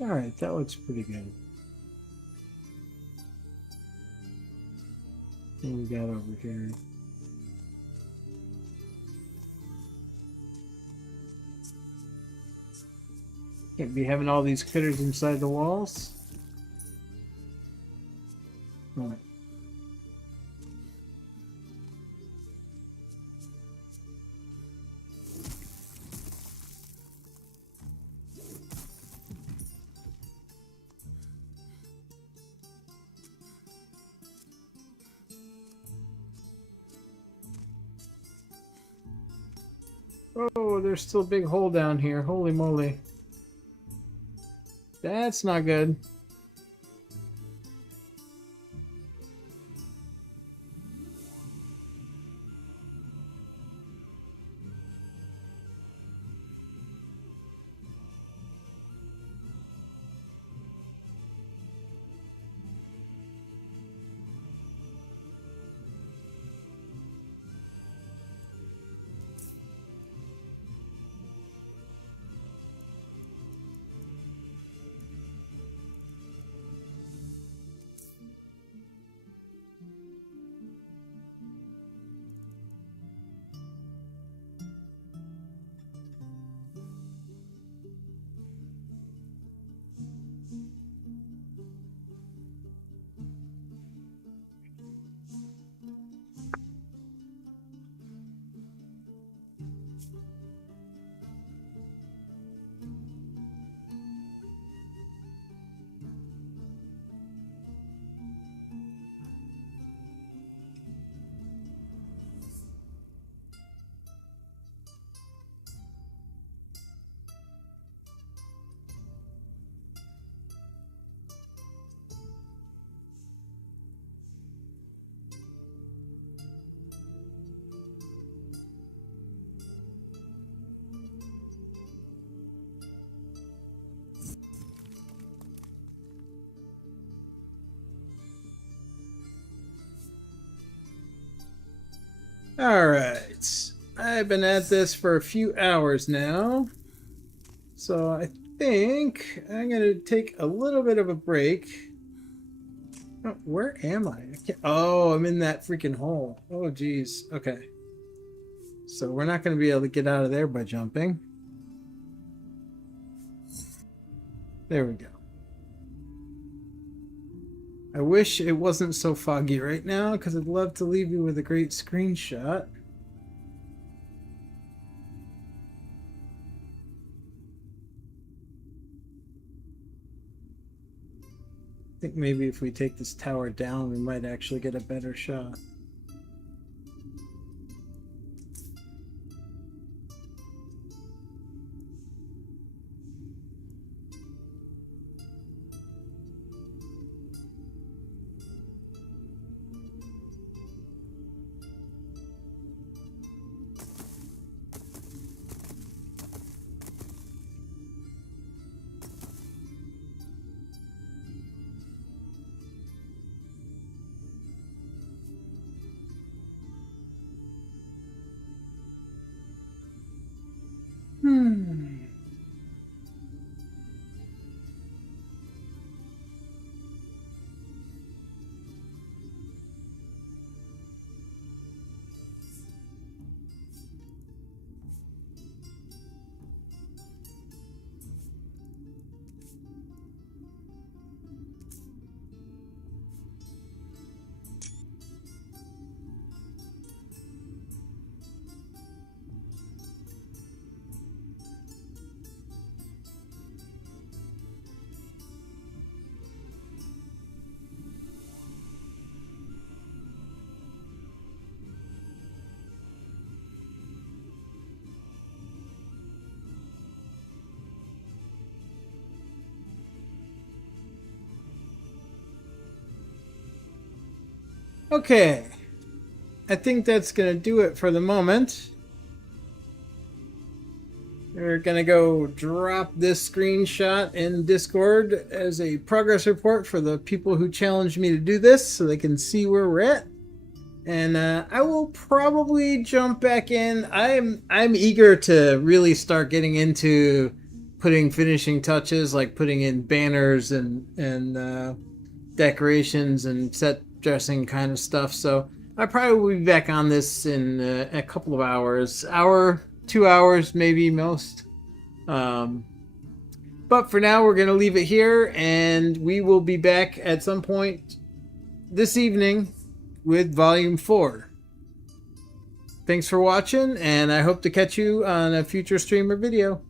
All right, that looks pretty good. What we got over here? Can't be having all these critters inside the walls. All right. Oh, there's still a big hole down here. Holy moly. That's not good. Alright. I've been at this for a few hours now. So I think I'm going to take a little bit of a break. Oh, where am I? Oh, I'm in that freaking hole. Oh, geez. Okay. So we're not going to be able to get out of there by jumping. There we go. I wish it wasn't so foggy right now, because I'd love to leave you with a great screenshot. I think maybe if we take this tower down, we might actually get a better shot. Okay, I think that's going to do it for the moment. We're going to go drop this screenshot in Discord as a progress report for the people who challenged me to do this so they can see where we're at. And I will probably jump back in. I'm eager to really start getting into putting finishing touches, like putting in banners and decorations and set dressing kind of stuff. So I probably will be back on this in a couple of hours, 2 hours maybe most. But for now, we're going to leave it here, and we will be back at some point this evening with Volume 4. Thanks for watching, and I hope to catch you on a future stream or video.